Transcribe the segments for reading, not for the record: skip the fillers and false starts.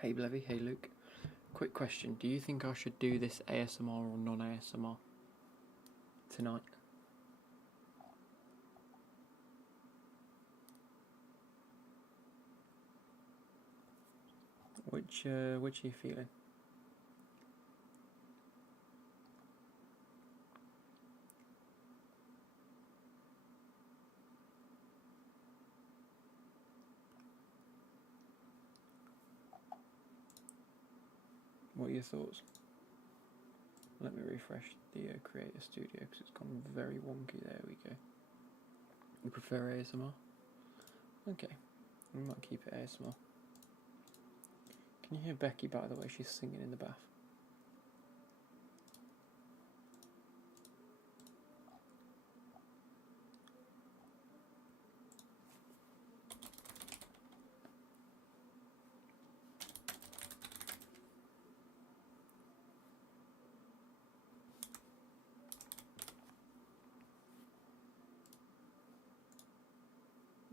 Hey Blevy, hey Luke. Quick question, do you think I should do this ASMR or non-ASMR tonight? Which are you feeling? What are your thoughts? Let me refresh the Creator Studio because it's gone very wonky. There we go. You prefer ASMR? Okay, we might keep it ASMR. Can you hear Becky, by the way? She's singing in the bath.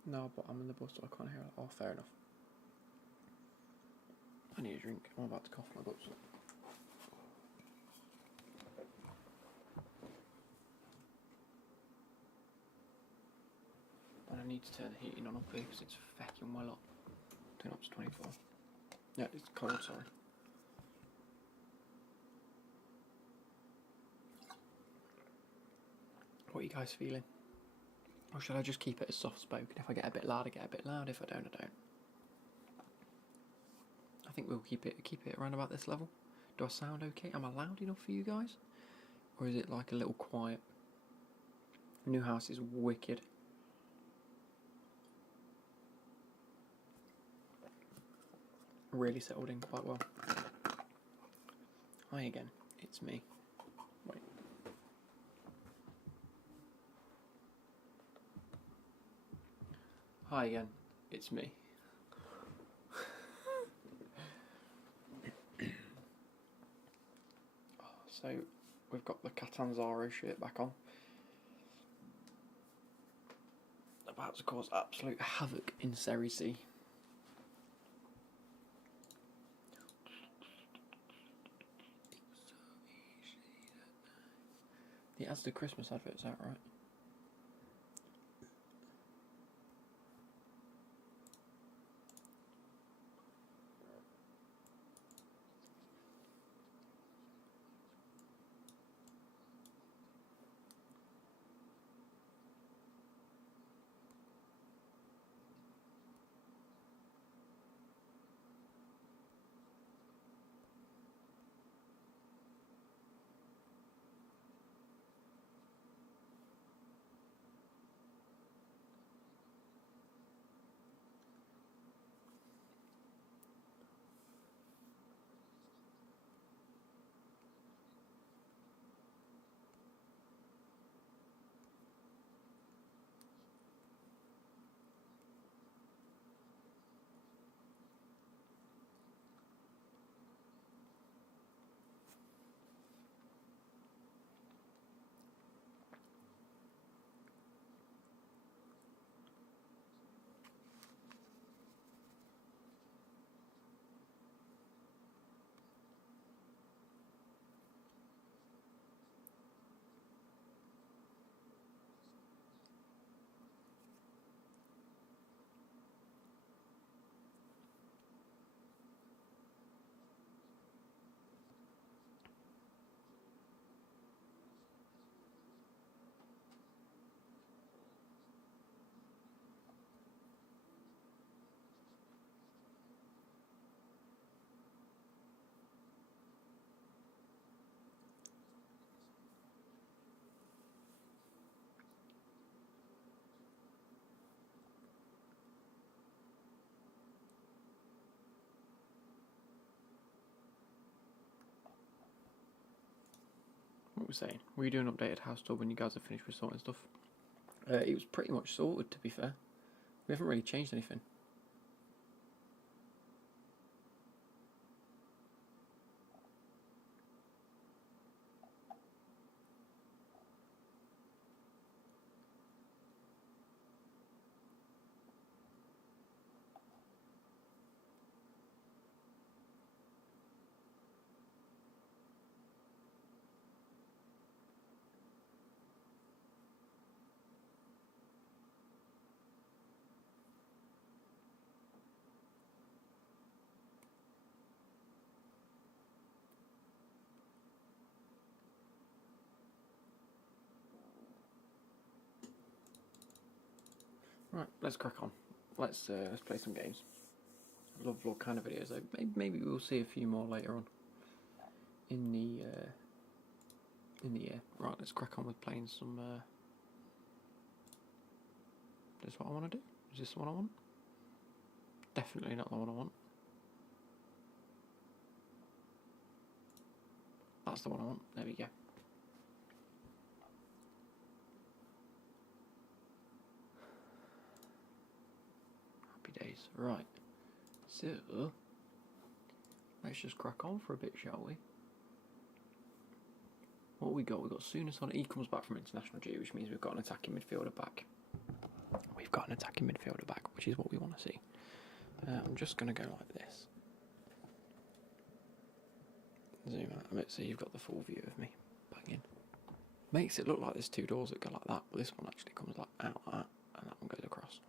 No, but I'm in the bus, so I can't hear it. Oh, fair enough. I need a drink. I'm about to cough my guts up. And I need to turn the heating on up here because it's fucking well up. Turn up to 24. Yeah, it's cold, sorry. What are you guys feeling? Or should I just keep it as soft spoken? If I get a bit loud, I get a bit loud. If I don't, I don't. I think we'll keep it around about this level. Do I sound okay? Am I loud enough for you guys? Or is it like a little quiet? New house is wicked. Really settled in quite well. Hi again, it's me. Wait. Hi again, it's me. So, we've got the Catanzaro shirt back on. About to cause absolute havoc in Serie C. The Asda Christmas advert's out, right? What we're saying? Were you doing an updated house tour when you guys have finished with sorting stuff? It was pretty much sorted, to be fair. We haven't really changed anything. Right, let's crack on. Let's play some games. I love vlog kind of videos. Maybe we'll see a few more later on in the year. Right, let's crack on with playing some. Is this what I want to do? Is this the one I want? Definitely not the one I want. That's the one I want. There we go. Happy days. Right. So, let's just crack on for a bit, shall we? What we got? We've got Soonest on. He comes back from international duty, which means we've got an attacking midfielder back. We've got an attacking midfielder back, which is what we want to see. I'm just going to go like this. Zoom out a bit so you've got the full view of me. Bang in. Makes it look like there's two doors that go like that, but this one actually comes like out like that, and that one goes across.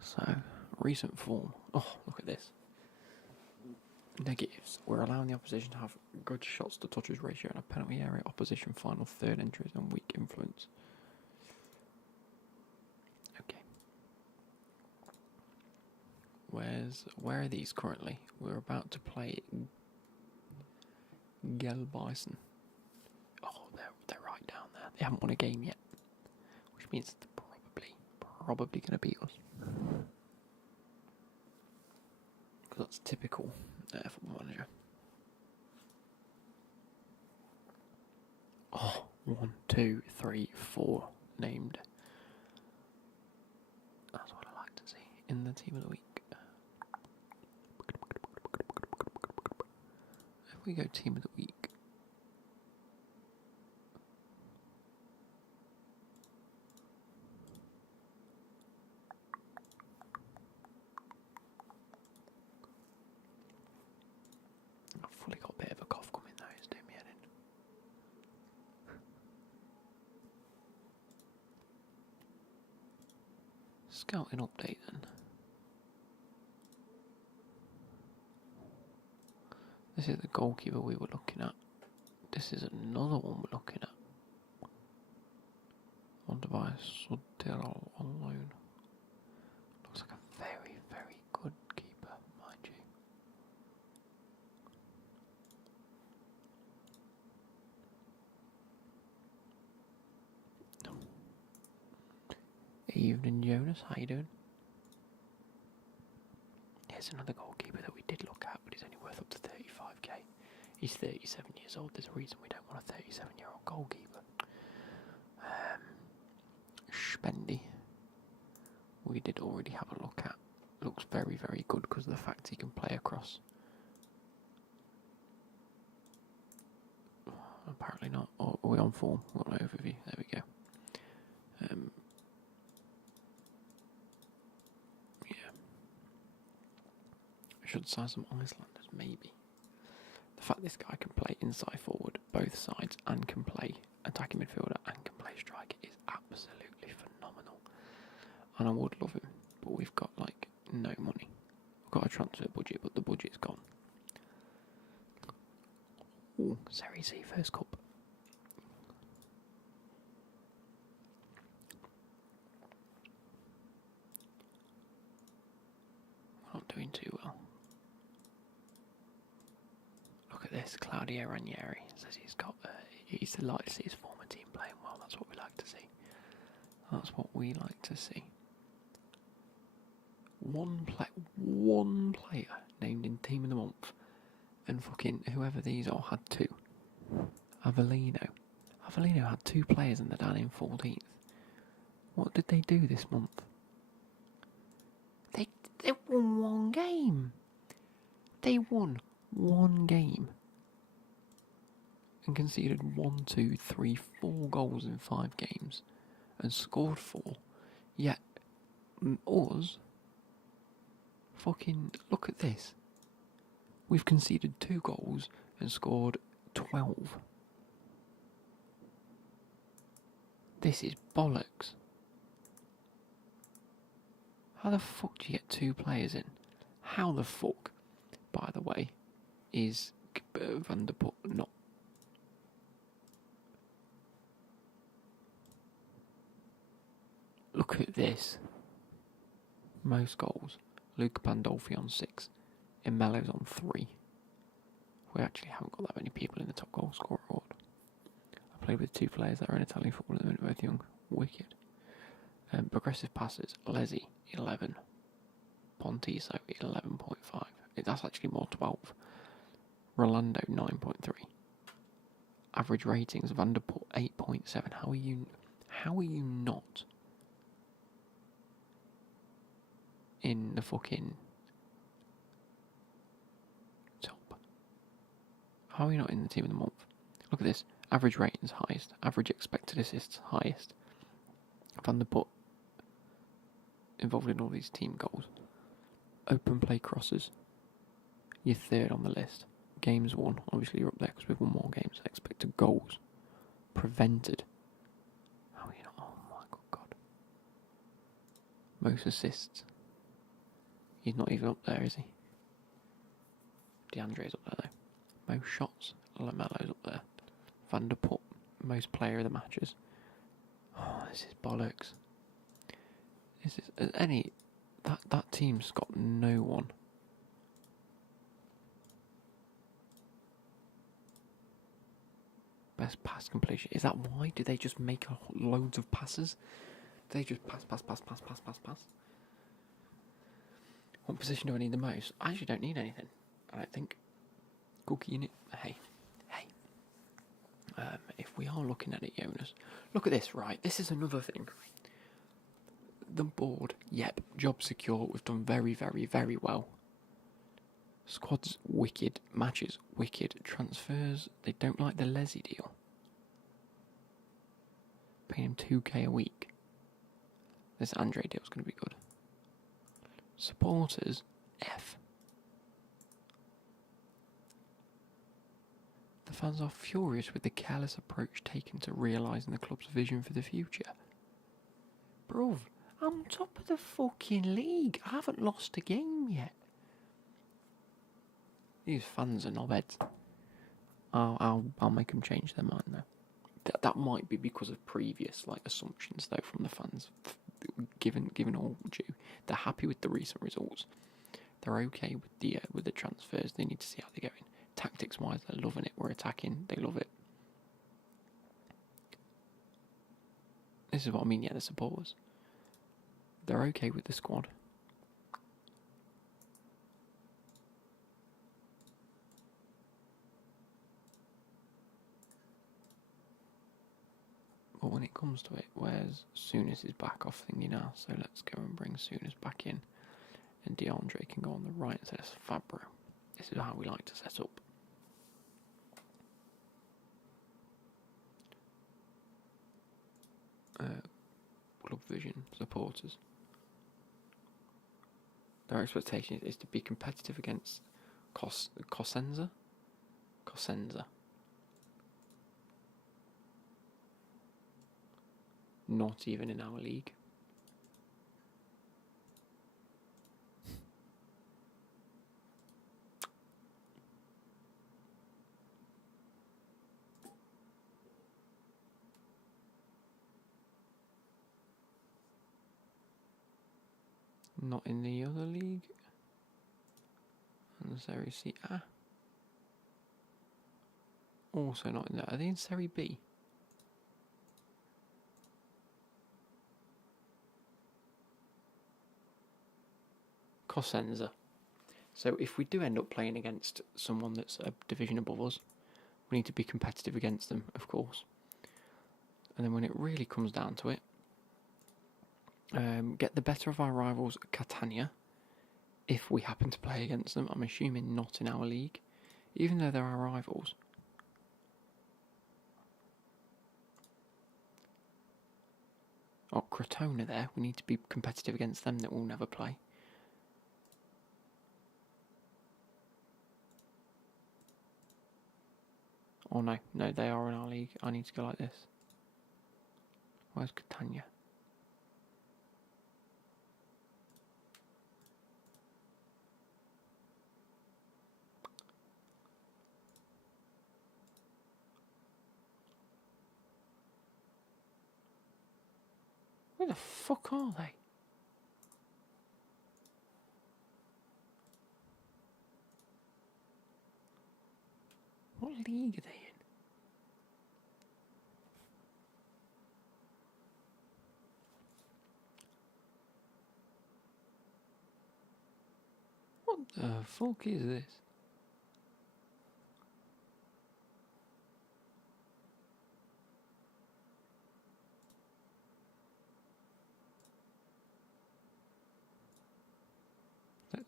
So, recent form. Oh, look at this. Negatives. We're allowing the opposition to have good shots to touches ratio and a penalty area, opposition final third entries and weak influence. Okay. Where are these currently? We're about to play Gelbison. Oh, they're right down there. They haven't won a game yet, which means they're probably going to beat us. Because that's typical Football Manager. Oh, 1, 2, 3, 4 named. That's what I like to see in the team of the week. If we go team of the week. I've fully got a bit of a cough coming though, it's doing me head in. Scouting update then. This is the goalkeeper we were looking at. This is another one we're looking at. On device Sudell on loan. Looks like a very, very good keeper, mind you. Evening, Jonas. How you doing? Here's another goalkeeper that we did look at, but he's only worth up to 35k. He's 37 years old. There's a reason we don't want a 37-year-old goalkeeper. Spendy. We did already have a look at. Looks very, very good because of the fact he can play across. Apparently not. Oh, are we on form? We're on overview. There we go. Yeah. I should sign some Icelanders, maybe. The fact this guy can play inside forward, both sides, and can play attacking midfielder and can play striker is absolutely phenomenal. And I would love him, but we've got like no money. We've got a transfer budget, but the budget's gone. Ooh, Serie C first cup. We're not doing too well. Look at this, Claudio Ranieri says he's delighted to see his former team playing well. That's what we like to see. That's what we like to see. One player named in team of the month, and fucking whoever these are had 2. Avellino had 2 players and they're down in 14th. What did they do this month? They won one game. They won one game and conceded 1, 2, 3, 4 goals in 5 games and scored 4. Yet us, fucking look at this. We've conceded 2 goals and scored 12. This is bollocks. How the fuck do you get 2 players in? How the fuck, by the way, is Van der Poel not? Look at this. Most goals. Luca Pandolfi on 6. Emelo's on 3. We actually haven't got that many people in the top goal scorer award. I played with 2 players that are in Italian football at the minute, both young. Wicked. Progressive passes. Lezzi, 11. Pontiso, 11.5. That's actually more 12. Rolando, 9.3. Average ratings. Van der Poel, 8.7. How are you not in the fucking top? How are you not in the team of the month? Look at this. Average ratings highest. Average expected assists highest. Van der Poel involved in all these team goals. Open play crosses. You're 3rd on the list. Games won. Obviously you're up there because we've won more games. Expected goals. Prevented. How are you not? Oh my good God. Most assists. He's not even up there, is he? DeAndre's up there though. Most shots. Lamelo's up there. Van der Poel. Most player of the matches. Oh, this is bollocks. This is that team's got no one. Best pass completion. Is that why? Do they just make loads of passes? Do they just pass? What position do I need the most? I actually don't need anything. I don't think. Cookie in it. Hey. If we are looking at it, Jonas, look at this, right? This is another thing. The board, yep, job secure. We've done very, very, very well. Squad's wicked. Matches, wicked. Transfers, they don't like the Lezzi deal. Paying him 2k a week. This Andre deal's going to be good. Supporters, F. The fans are furious with the careless approach taken to realising the club's vision for the future. Bruv, I'm top of the fucking league. I haven't lost a game yet. These fans are knobheads. I'll make them change their mind though. That might be because of previous assumptions though from the fans. Given all due, they're happy with the recent results. They're okay with the transfers. They need to see how they're going. Tactics wise, they're loving it. We're attacking. They love it. This is what I mean. Yeah, the supporters. They're okay with the squad. But when it comes to it, where's Souness is back off thingy now, so let's go and bring Souness back in, and DeAndre can go on the right instead of Fabro. This is how we like to set up. Club vision, supporters. Their expectation is to be competitive against Cosenza. Not even in our league. Not in the other league. And the Serie C. Also not in there. Are they in Serie B? Cosenza. So if we do end up playing against someone that's a division above us, we need to be competitive against them, of course. And then when it really comes down to it, get the better of our rivals Catania, if we happen to play against them. I'm assuming not in our league, even though they're our rivals. Oh, Crotona there, we need to be competitive against them, that we'll never play. Oh no, they are in our league. I need to go like this. Where's Catania? Who the fuck are they? What league are they in? What the fuck is this?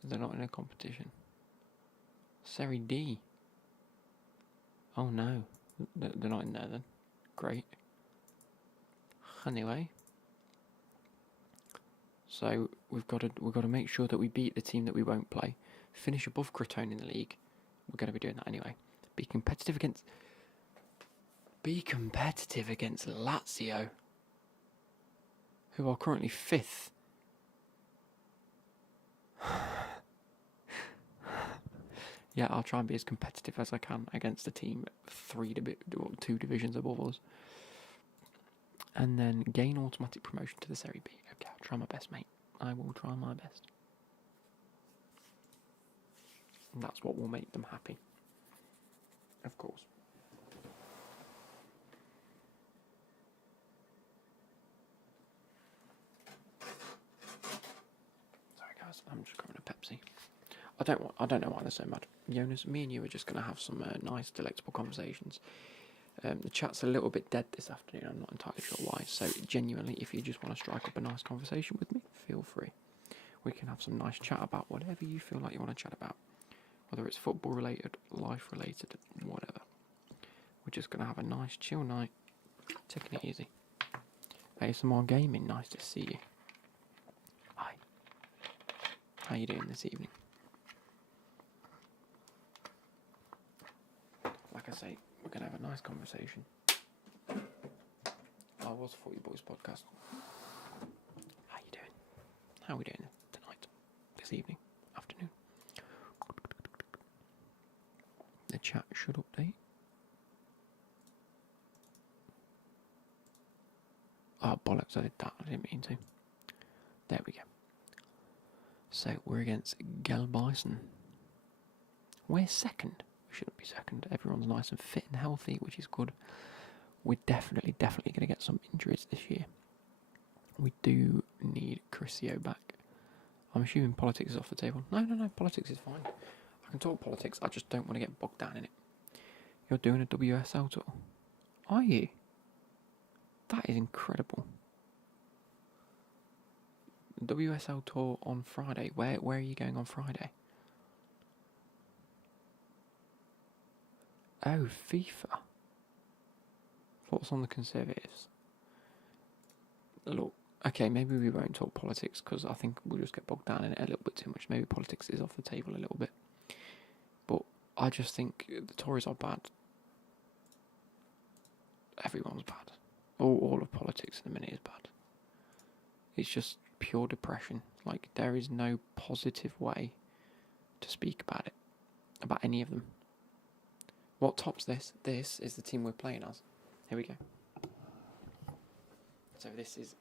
They're not in a competition. Serie D. Oh no, they're not in there then. Great. Anyway, so we've got to make sure that we beat the team that we won't play. Finish above Crotone in the league. We're going to be doing that anyway. Be competitive against Lazio, who are currently 5th. Yeah, I'll try and be as competitive as I can against a team 2 divisions above us. And then gain automatic promotion to the Serie B. Okay, I'll try my best, mate. I will try my best. And that's what will make them happy. Of course. Sorry guys, I'm just grabbing a Pepsi. I don't know why they're so mad. Jonas, me and you are just going to have some nice, delectable conversations. The chat's a little bit dead this afternoon. I'm not entirely sure why. So genuinely, if you just want to strike up a nice conversation with me, feel free. We can have some nice chat about whatever you feel like you want to chat about. Whether it's football related, life related, whatever. We're just going to have a nice chill night. Taking it easy. ASMR Gaming, nice to see you. Hi. How you doing this evening? Like I say, we're going to have a nice conversation. I was Footy Boys podcast. How you doing? How are we doing tonight? This evening? Afternoon? The chat should update. Oh, bollocks, I did that. I didn't mean to. There we go. So, we're against Gelbison. We're second. We shouldn't be second. Everyone's nice and fit and healthy, which is good. We're definitely going to get some injuries this year. We do need Crisio back. I'm assuming politics is off the table. No, politics is fine. I can talk politics, I just don't want to get bogged down in it. You're doing a WSL tour? Are you? That is incredible. WSL tour on Friday. Where are you going on Friday? Oh, FIFA. Thoughts on the Conservatives? Look, okay, maybe we won't talk politics because I think we'll just get bogged down in it a little bit too much. Maybe politics is off the table a little bit. But I just think the Tories are bad. Everyone's bad. All of politics in a minute is bad. It's just pure depression. Like, there is no positive way to speak about it. About any of them. What tops this? This is the team we're playing as. Here we go. So this is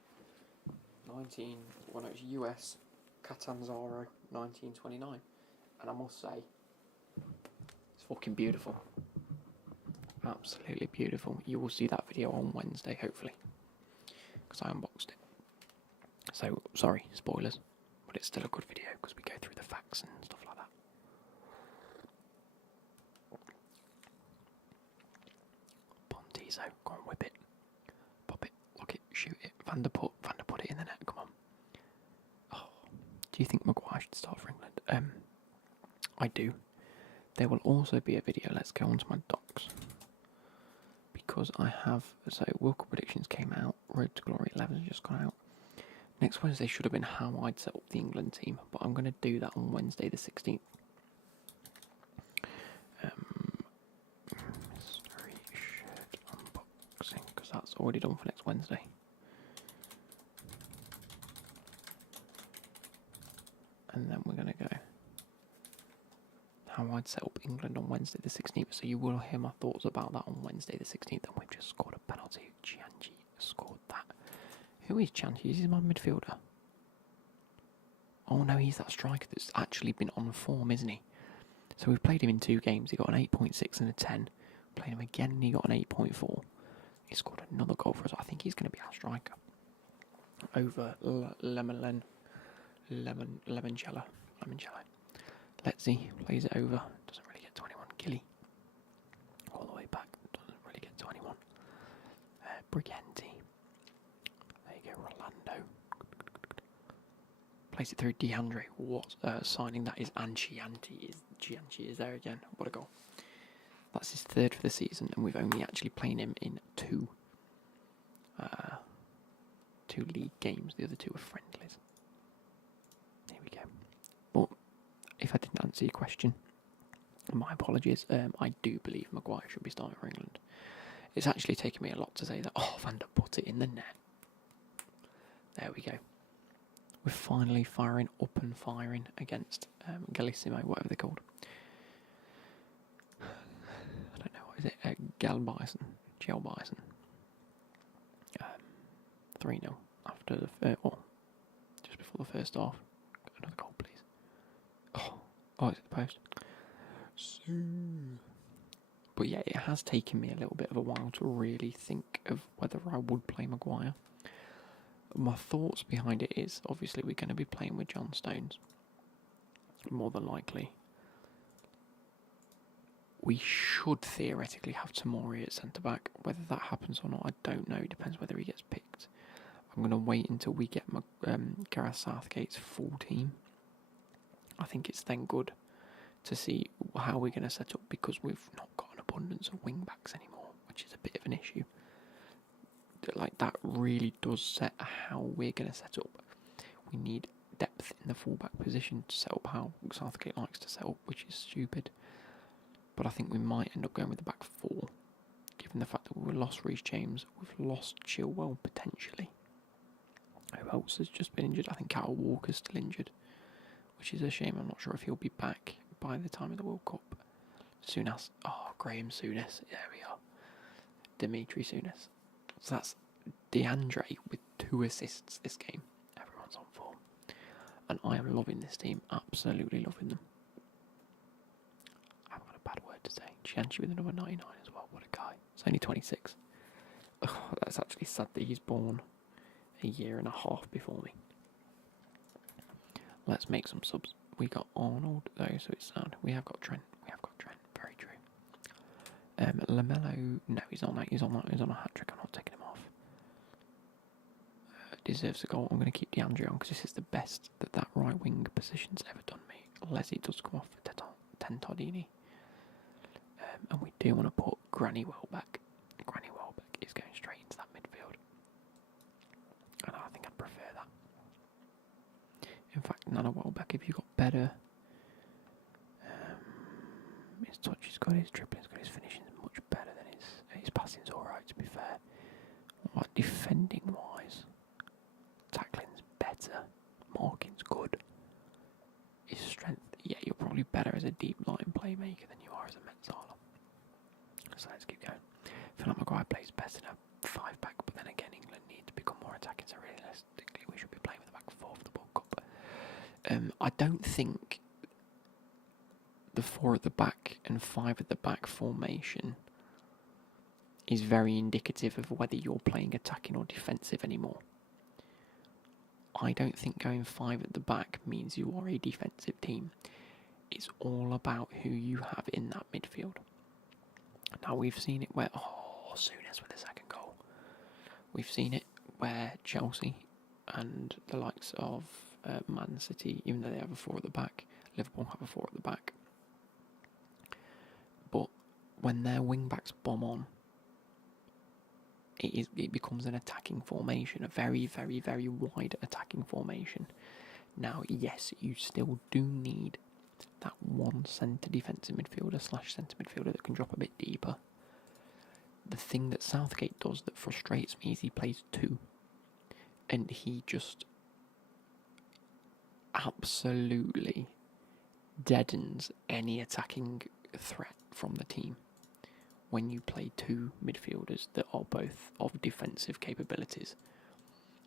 it's US Catanzaro 1929. And I must say, it's fucking beautiful. Absolutely beautiful. You will see that video on Wednesday, hopefully. Because I unboxed it. So, sorry, spoilers. But it's still a good video because we go through the facts and stuff like that. Pontizo, go on, whip it. Pop it, lock it, shoot it. Van der Put it in the net, come on. Oh, do you think Maguire should start for England? I do. There will also be a video, let's go on to my docs. Because I have, so World Cup predictions came out, Road to Glory 11 has just gone out. Next Wednesday should have been how I'd set up the England team, but I'm going to do that on Wednesday the 16th. Mystery shirt unboxing, because that's already done for next Wednesday. And then we're going to go how I'd set up England on Wednesday the 16th, so you will hear my thoughts about that on Wednesday the 16th, and we've just scored a penalty. Gianji scored that. Who is Chanty? Is he my midfielder? Oh no, he's that striker that's actually been on form, isn't he? So we've played him in 2 games. He got an 8.6 and a 10. Played him again and he got an 8.4. He scored another goal for us. I think he's going to be our striker. Over Lemoncello. Let's see. Plays it over. Doesn't really get to anyone. Gilly. All the way back. Doesn't really get to anyone. Briganti. There you go. Rolando. Plays it through DeAndre. What signing that is. And Gianchi is there again. What a goal. That's his 3rd for the season, and we've only actually played him in 2 league games. The other 2 are friendlies. Here we go. Well, if I didn't answer your question, my apologies. I do believe Maguire should be starting for England. It's actually taken me a lot to say that. Oh, Van der put it in the net. There we go. We're finally firing against Galissimo, whatever they're called. I don't know, what is it? Gel Bison. 3-0 after the just before the first half. Another goal, please. Oh, it's at the post. But yeah, it has taken me a little bit of a while to really think of whether I would play Maguire. My thoughts behind it is, obviously we're going to be playing with John Stones. More than likely. We should theoretically have Tomori at centre-back. Whether that happens or not, I don't know. It depends whether he gets picked. I'm going to wait until we get Gareth Southgate's full team. I think it's then good to see how we're going to set up, because we've not got an abundance of wing-backs anymore, which is a bit of an issue. Like, that really does set how we're going to set up. We need depth in the full-back position to set up how Southgate likes to set up, which is stupid. But I think we might end up going with the back 4, given the fact that we've lost Reece James, we've lost Chilwell potentially. Who else has just been injured? I think Kyle Walker's still injured, which is a shame. I'm not sure if he'll be back by the time of the World Cup. Graham Souness, there we are. Dimitri Souness. So that's DeAndre with 2 assists this game. Everyone's on form. And I am loving this team, absolutely loving them. I haven't got a bad word to say. Gianchi with another 99 as well, what a guy. He's only 26. Oh, that's actually sad that he's born a year and a half before me. Let's make some subs. We got Arnold though, so it's sound. We have got Trent. Very true. Lamelo, no, he's on a hat trick. I'm not taking him off. Deserves a goal. I'm going to keep DeAndre on because this is the best that right wing position's ever done me. Leslie does come off for Tentardini. And we do want to put Granny Welbeck. Granny Welbeck is going straight into that midfield. And I think I'd prefer that. In fact, Nana Welbeck, if you got better, his touch has got, his dribbling, has got, his finishing is much better than his passing's alright, to be fair. Like, defending wise, tackling's better, marking's good. His strength, yeah, you're probably better as a deep line playmaker than you are as a Metzala. So let's keep going. I feel like Maguire plays best in a 5-back, but then again, England need to become more attacking, so realistically we should be playing with the back 4 for the World Cup. I don't think the 4 at the back and 5 at the back formation is very indicative of whether you're playing attacking or defensive anymore. I don't think going 5 at the back means you are a defensive team. It's all about who you have in that midfield. Now we've seen it where, Souness with the second goal. We've seen it where Chelsea and the likes of Man City, even though they have a 4 at the back, Liverpool have a 4 at the back. But when their wing-backs bomb on, it becomes an attacking formation, a very, very, very wide attacking formation. Now, yes, you still do need that one centre defensive midfielder / centre midfielder that can drop a bit deeper. The thing that Southgate does that frustrates me is he plays 2, and he just absolutely deadens any attacking threat from the team when you play 2 midfielders that are both of defensive capabilities.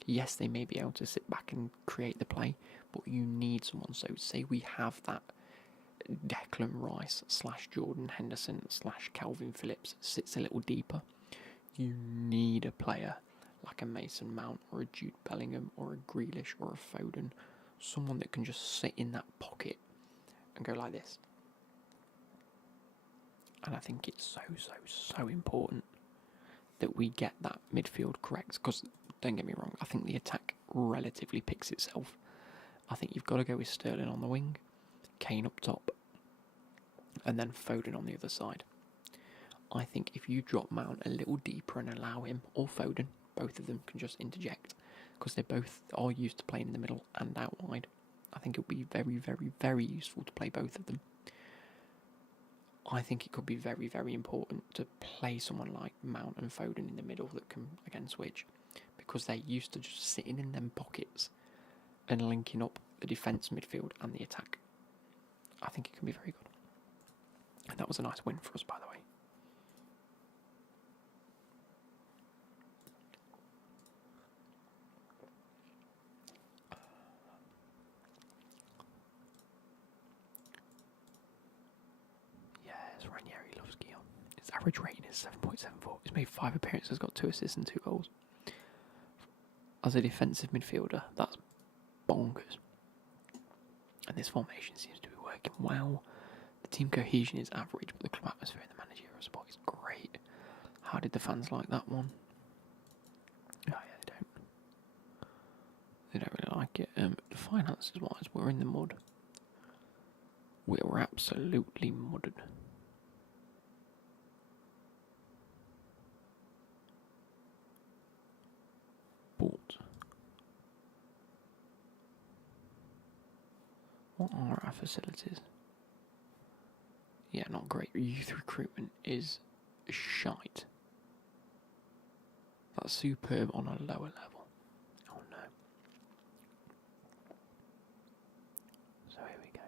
Yes, they may be able to sit back and create the play, but you need someone. So say we have that Declan Rice / Jordan Henderson / Calvin Phillips sits a little deeper. You need a player like a Mason Mount or a Jude Bellingham or a Grealish or a Foden, someone that can just sit in that pocket and go like this. And I think it's so important that we get that midfield correct, because don't get me wrong, I think the attack relatively picks itself. I think you've got to go with Sterling on the wing, Kane up top, and then Foden on the other side. I think if you drop Mount a little deeper and allow him, or Foden, both of them can just interject, because they both are used to playing in the middle and out wide. I think it would be very useful to play both of them. I think it could be very important to play someone like Mount and Foden in the middle that can, again, switch, because they're used to just sitting in them pockets and linking up the defence, midfield and the attack. I think it can be very good. And that was a nice win for us, by the way. Yes, Ranieri loves Guillaume. His average rating is 7.74. He's made 5 appearances, got 2 assists and 2 goals. As a defensive midfielder, that's bonkers. And this formation seems to be working well. The team cohesion is average, but the club atmosphere and the managerial support is great. How did the fans like that one? Oh yeah, they don't really like it. The finances wise, we're in the mud. We're absolutely mudded. But what are our facilities? Yeah, not great. Youth recruitment is shite. That's superb on a lower level. Oh no. So here we go.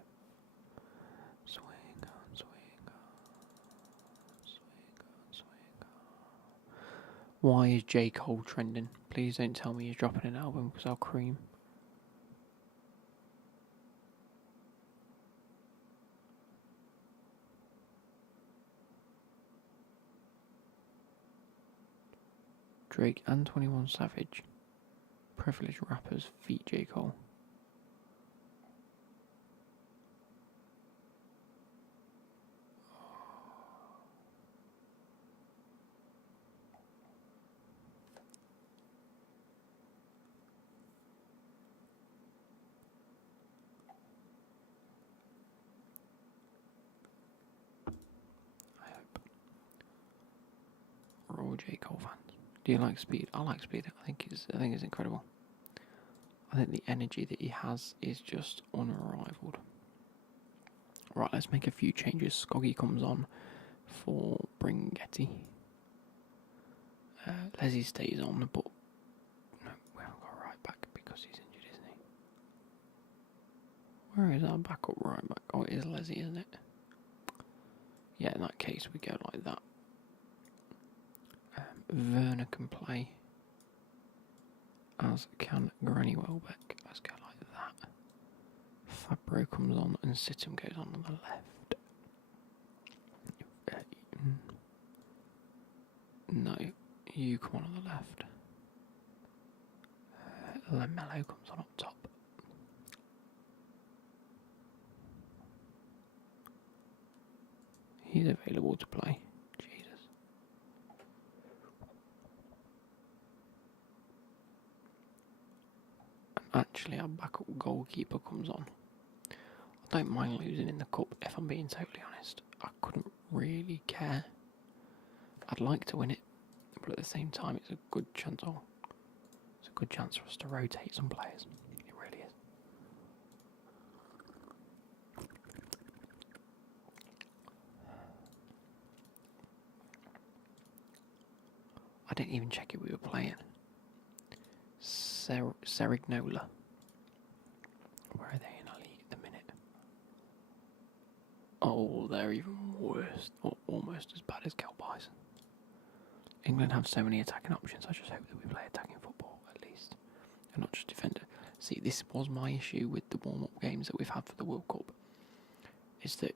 Swing on, swing on, swing on, swing on. Why is J. Cole trending? Please don't tell me he's dropping an album, because I'll cream. Drake and 21 Savage, privileged rappers, feat J. Cole. I hope. We're all J. Cole fans. Do you like Speed? I like Speed. I think it's incredible. I think the energy that he has is just unrivaled. Right, let's make a few changes. Skoggy comes on for Bringetti. Leslie stays on, but no, we haven't got a right back because he's injured, isn't he? Where is our backup right back? Oh, it is Leslie, isn't it? Yeah, in that case, we go like that. Werner can play, as can Granny Welbeck. Let's go like that. Fabro comes on and Sittum goes on the left. No, you come on the left. Lamello comes on up top. He's available to play. Jesus. And actually, our backup goalkeeper comes on. I don't mind losing in the cup, if I'm being totally honest. I couldn't really care. I'd like to win it, but at the same time, it's a good chance. It's a good chance for us to rotate some players. It really is. I didn't even check who we were playing. Serignola. Where are they in our league at the minute? Oh, they're even worse, or almost as bad as Kel Bison. England have so many attacking options. I just hope that we play attacking football at least. and not just defender. See, this was my issue with the warm-up games that we've had for the World Cup, is that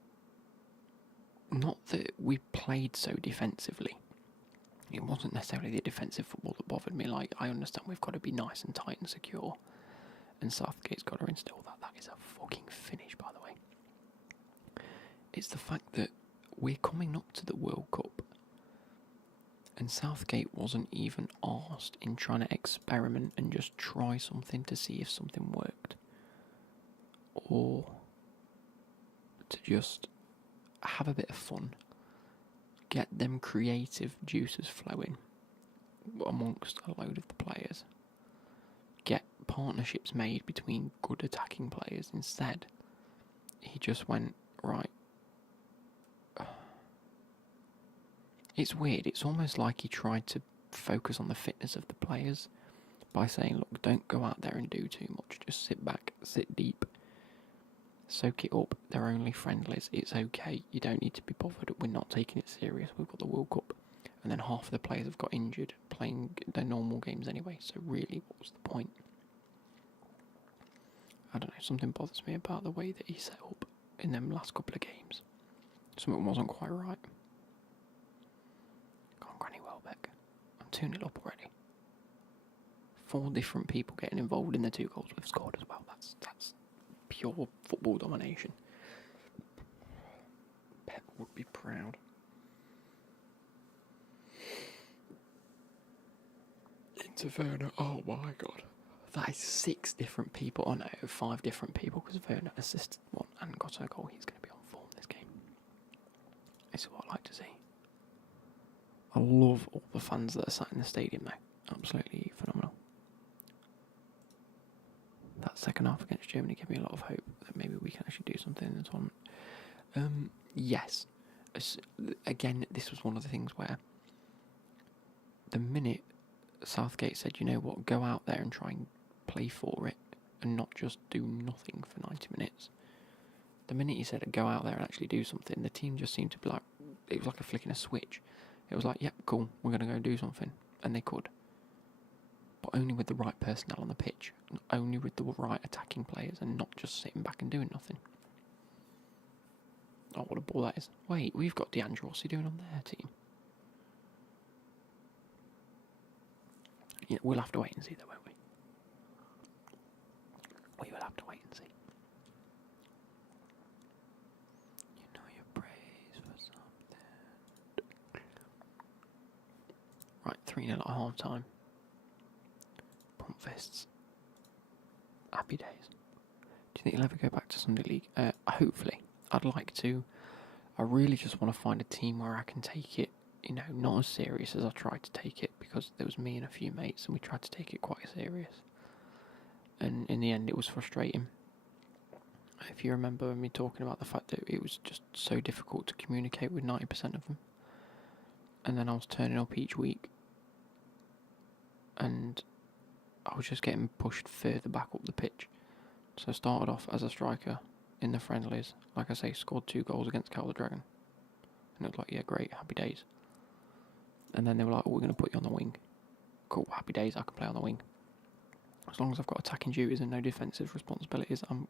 not that we played so defensively. It wasn't necessarily the defensive football that bothered me. Like, I understand we've got to be nice and tight and secure, and Southgate's got to instill that. That is a fucking finish, by the way. It's the fact that we're coming up to the World Cup, and Southgate wasn't even arsed in trying to experiment and just try something to see if something worked, or to just have a bit of fun, get them creative juices flowing amongst a load of the players, get partnerships made between good attacking players. Instead, he just went, right. It's weird. It's almost like he tried to focus on the fitness of the players by saying, look, don't go out there and do too much. Just sit back, sit deep, soak it up. They're only friendlies. It's okay. You don't need to be bothered. We're not taking it serious. We've got the World Cup. And then half of the players have got injured playing their normal games anyway. So really, what was the point? I don't know. Something bothers me about the way that he set up in them last couple of games. Something wasn't quite right. Come on, Granny Welbeck. I'm 2-0 up already. 4 different people getting involved in the 2 goals we've scored as well. That's pure football domination. Pep would be proud. Into Werner, oh my god. That is 6 different people. Oh no, 5 different people, because Werner assisted one and got a goal. He's going to be on form this game. This is what I like to see. I love all the fans that are sat in the stadium though. Absolutely phenomenal. That second half against Germany gave me a lot of hope that maybe we can actually do something in the tournament. Yes. Again, this was one of the things where the minute Southgate said, you know what, go out there and try and play for it and not just do nothing for 90 minutes. The minute he said go out there and actually do something, the team just seemed to be like, it was like a flicking a switch. It was like, yep, cool, we're going to go do something. And they could. But only with the right personnel on the pitch. Only with the right attacking players and not just sitting back and doing nothing. Oh, what a ball that is. Wait, we've got DeAndre. What's he doing on their team? Yeah, we'll have to wait and see though, won't we? We will have to wait and see. You know your praise for something. Right, 3-0 at half time. Pump fists. Happy days. Do you think you'll ever go back to Sunday League? Hopefully. I'd like to. I really just want to find a team where I can take it, you know, not as serious as I tried to take it, because there was me and a few mates and we tried to take it quite serious. And in the end it was frustrating. If you remember me talking about the fact that it was just so difficult to communicate with 90% of them. And then I was turning up each week and I was just getting pushed further back up the pitch. So I started off as a striker in the friendlies. Like I say, scored 2 goals against Cal the Dragon. And it was like, yeah, great, happy days. And then they were like, oh, we're going to put you on the wing. Cool, happy days, I can play on the wing. As long as I've got attacking duties and no defensive responsibilities, I'm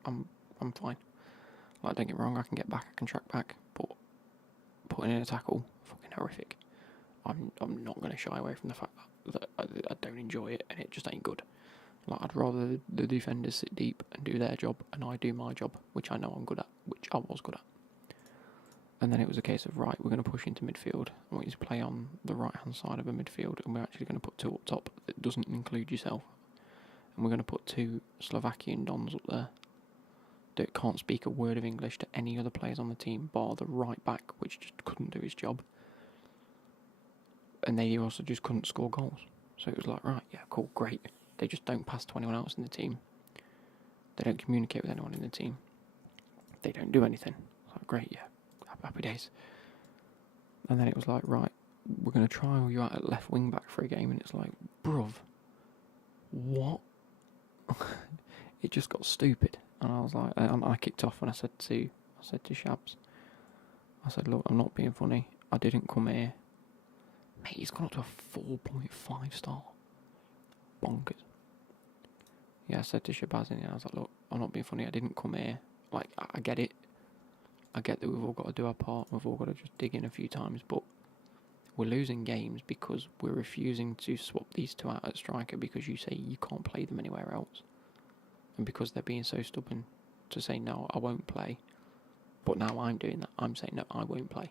fine. Like, don't get me wrong, I can get back, I can track back, but putting in a tackle, fucking horrific. I'm not going to shy away from the fact that I don't enjoy it and it just ain't good. Like, I'd rather the defenders sit deep and do their job and I do my job, which I know I'm good at, which I was good at. And then it was a case of, right, we're going to push into midfield. I want you to play on the right-hand side of a midfield, and we're actually going to put 2 up top that doesn't include yourself. And we're going to put 2 Slovakian dons up there that can't speak a word of English to any other players on the team, bar the right back, which just couldn't do his job. And they also just couldn't score goals. So it was like, right, yeah, cool, great. They just don't pass to anyone else in the team. They don't communicate with anyone in the team. They don't do anything. It's like, great, yeah. Happy days. And then it was like, right, we're going to trial you out at left wing back for a game, and it's like, bruv, what? It just got stupid. And I was like, and I kicked off and I said to Shabs, I said, look, I'm not being funny. I didn't come here. Mate, he's gone up to a 4.5 star. Bonkers. Yeah, I said to Shabazz in the end, I was like, look, I'm not being funny. I didn't come here. Like, I get it. I get that we've all got to do our part. We've all got to just dig in a few times. But we're losing games because we're refusing to swap these two out at striker because you say you can't play them anywhere else. And because they're being so stubborn to say, no, I won't play. But now I'm doing that. I'm saying, no, I won't play.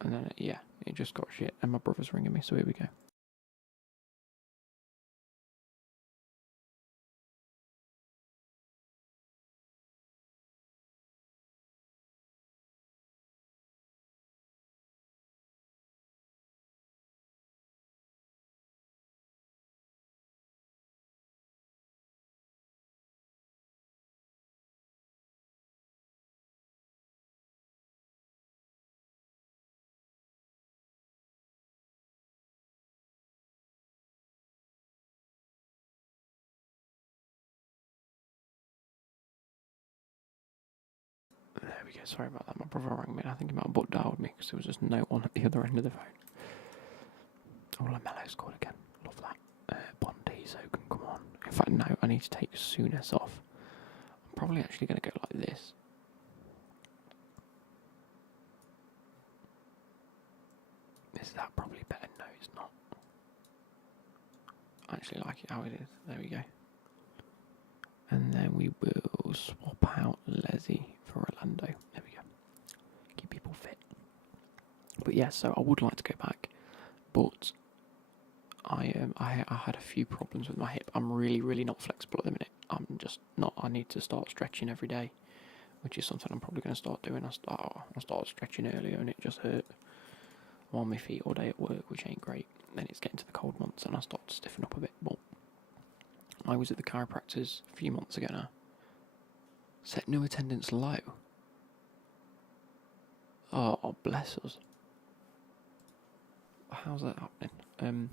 And then, yeah, it just got shit. And my brother's ringing me, so here we go. There we go. Sorry about that. My brother rang me. I think he might have butt dialed me because there was just no one at the other end of the phone. Oh, Lamello scored again. Love that. Bondizo can come on. In fact, no, I need to take Souness off. I'm probably actually going to go like this. Is that probably better? No, it's not. I actually like it how it is. There we go. And then we will swap out Leslie for Orlando. There we go. Keep people fit. But yeah, so I would like to go back, but I had a few problems with my hip. I'm really not flexible at the minute. I'm just not. I need to start stretching every day, which is something I'm probably going to start doing. I started stretching earlier and it just hurt. I'm on my feet all day at work, which ain't great. Then it's getting to the cold months and I start to stiffen up a bit. But I was at the chiropractor's a few months ago now. Set new attendance low. Oh, bless us. How's that happening?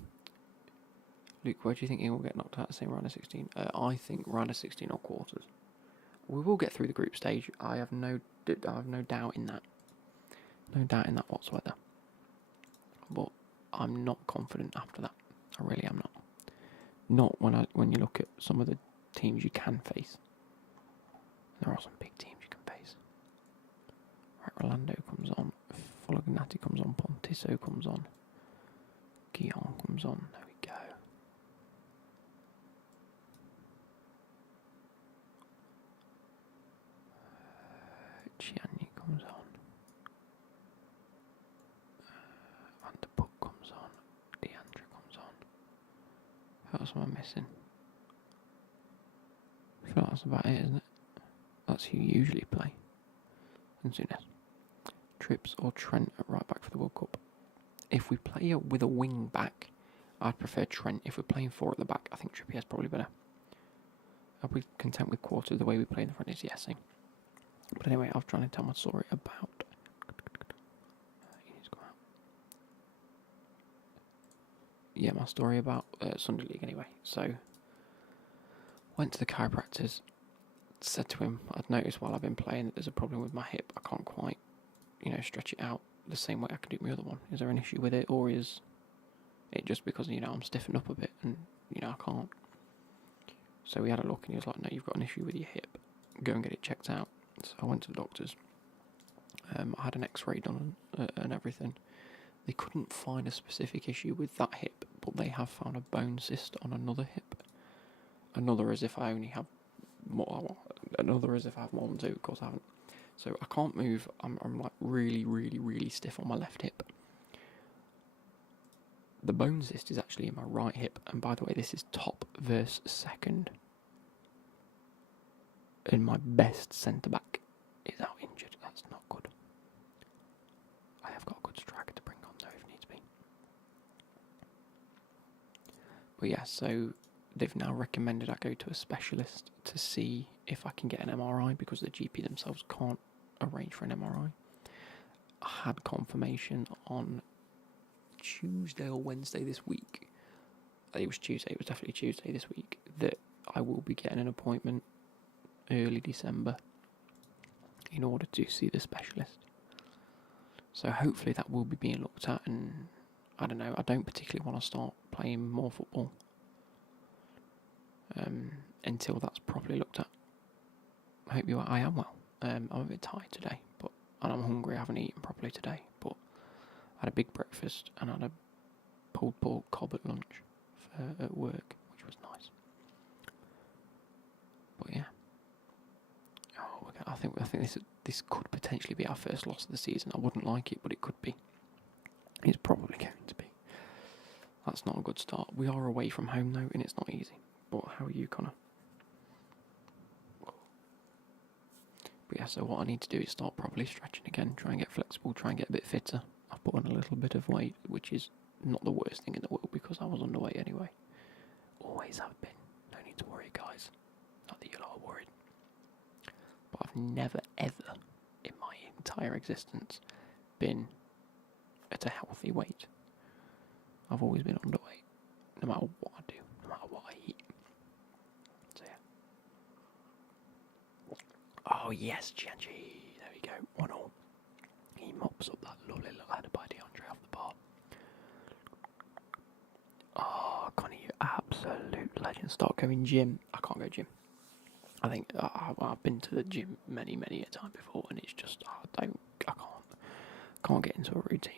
Luke, where do you think he will get knocked out? Same round of 16. I think round of 16 or quarters. We will get through the group stage. I have no doubt in that. No doubt in that whatsoever. But I'm not confident after that. I really am not. Not when you look at some of the teams you can face. There are some big teams you can face. Right, Rolando comes on. Folognati comes on. Pontiso comes on. Guillaume comes on. There we go. Gianni comes on. Van der Puck comes on. Deandra comes on. Who else am I missing? I feel like that's about it, isn't it? That's who you usually play. And Souness. Trips or Trent at right back for the World Cup. If we play with a wing back, I'd prefer Trent. If we're playing four at the back, I think Trippier's probably better. I'll be content with quarters. The way we play in the front is yesing. But anyway, I'm trying to tell my story about. He needs to come out. Yeah, my story about Sunday League anyway. So, went to the chiropractor's. Said to him, I'd noticed while I've been playing that there's a problem with my hip. I can't quite, stretch it out the same way I can do my other one. Is there an issue with it, or is it just because I'm stiffened up a bit and I can't? So we had a look and he was like, no, you've got an issue with your hip. Go and get it checked out. So I went to the doctors. I had an X-ray done and everything. They couldn't find a specific issue with that hip, but they have found a bone cyst on another hip. Another as if I only have more. Another as if I have more than two. Of course I haven't. So I can't move. I'm like really stiff on my left hip. The bone cyst is actually in my right hip, and by the way, this is top versus second. And my best centre back is out injured. That's not good. I have got a good striker to bring on though if needs be. But yeah, so they've now recommended I go to a specialist to see if I can get an MRI because the GP themselves can't arrange for an MRI. I had confirmation on Tuesday or Wednesday this week. It was Tuesday, it was definitely Tuesday this week, that I will be getting an appointment early December in order to see the specialist. So hopefully that will be being looked at, and I don't know, I don't particularly want to start playing more football. until that's properly looked at. I hope I am well. I'm a bit tired today, and I'm hungry. I haven't eaten properly today, but I had a big breakfast and I had a pulled pork cob at lunch at work, which was nice. But yeah, I think this could potentially be our first loss of the season. I wouldn't like it, but it could be. It's probably going to be. That's not a good start. We are away from home though, and it's not easy. But how are you, Connor? But yeah, so what I need to do is start properly stretching again, try and get flexible, try and get a bit fitter. I've put on a little bit of weight, which is not the worst thing in the world because I was underweight anyway. Always have been. No need to worry, guys. Not that you lot are worried. But I've never, ever, in my entire existence, been at a healthy weight. I've always been underweight, no matter what I do, no matter what I eat. So yeah. Oh yes, Gianchi. There we go. 1-1. He mops up that lovely little header by DeAndre off the bar. Oh, Connie, you absolute legend. Start going gym. I can't go gym. I think I've been to the gym many a time before, and it's just I can't get into a routine.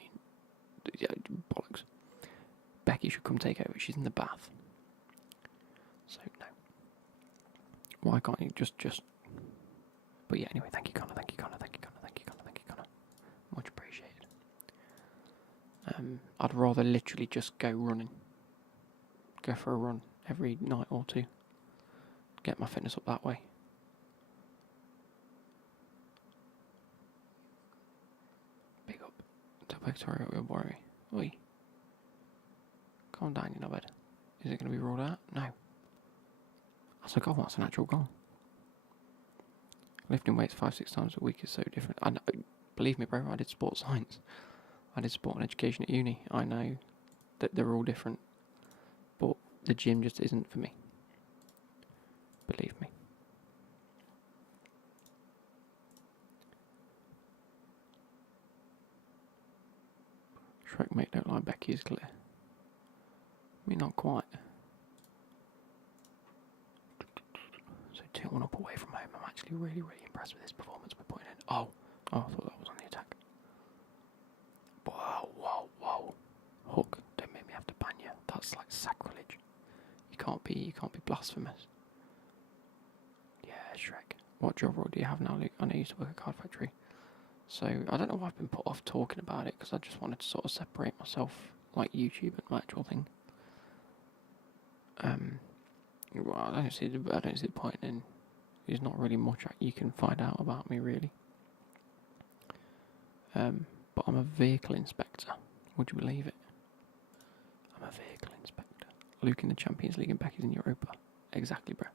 Yeah, bollocks. Becky should come take over. She's in the bath. So no. Why can't you just? But yeah, anyway, thank you, Connor. Thank you, Connor. Thank you, Connor. Thank you, Connor. Thank you, Connor. Much appreciated. I'd rather literally just go running. Go for a run every night or two. Get my fitness up that way. Big up. To Victoria, will worry. Oi. Calm down, you knobhead. Is it going to be ruled out? No. That's a goal. That's an actual goal. Lifting weights 5-6 times a week is so different. I know, believe me, bro. I did sports science. I did sport and education at uni. I know that they're all different, but the gym just isn't for me. Believe me. Shrek, mate, don't lie. Becky is clear. I mean, not quite. So 2-1 up away from home. I'm actually really impressed with this performance we're putting in. Oh, I thought that was on the attack. Whoa. Hook, don't make me have to ban you. That's like sacrilege. You can't be blasphemous. Yeah, Shrek. What job role do you have now, Luke? I know you used to work at Card Factory. So, I don't know why I've been put off talking about it, because I just wanted to sort of separate myself, like YouTube and my actual thing. Well, I don't see the point in. There's not really much you can find out about me, really. But I'm a vehicle inspector. Would you believe it? I'm a vehicle inspector. Luke in the Champions League and Becky's in Europa. Exactly, bro.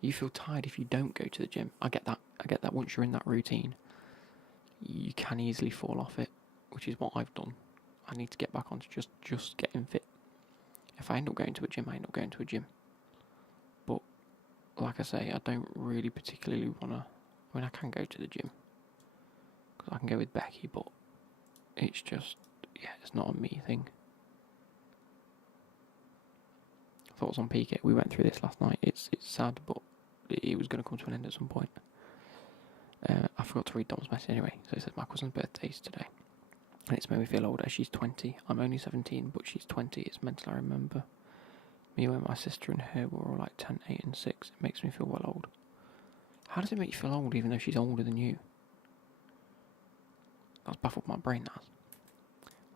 You feel tired if you don't go to the gym. I get that. Once you're in that routine, you can easily fall off it, which is what I've done. I need to get back onto just getting fit. If I end up going to a gym, I end up going to a gym. But, like I say, I don't really particularly want to. I mean, I can go to the gym, because I can go with Becky, but it's just, yeah, it's not a me thing. Thoughts on PK? We went through this last night. It's sad, but it was going to come to an end at some point. I forgot to read Dom's message anyway. So it says, my cousin's birthday is today, and it's made me feel older. She's 20. I'm only 17, but she's 20. It's mental, I remember. Me when my sister and her were all like 10, 8 and 6. It makes me feel well old. How does it make you feel old even though she's older than you? That's baffled my brain, that.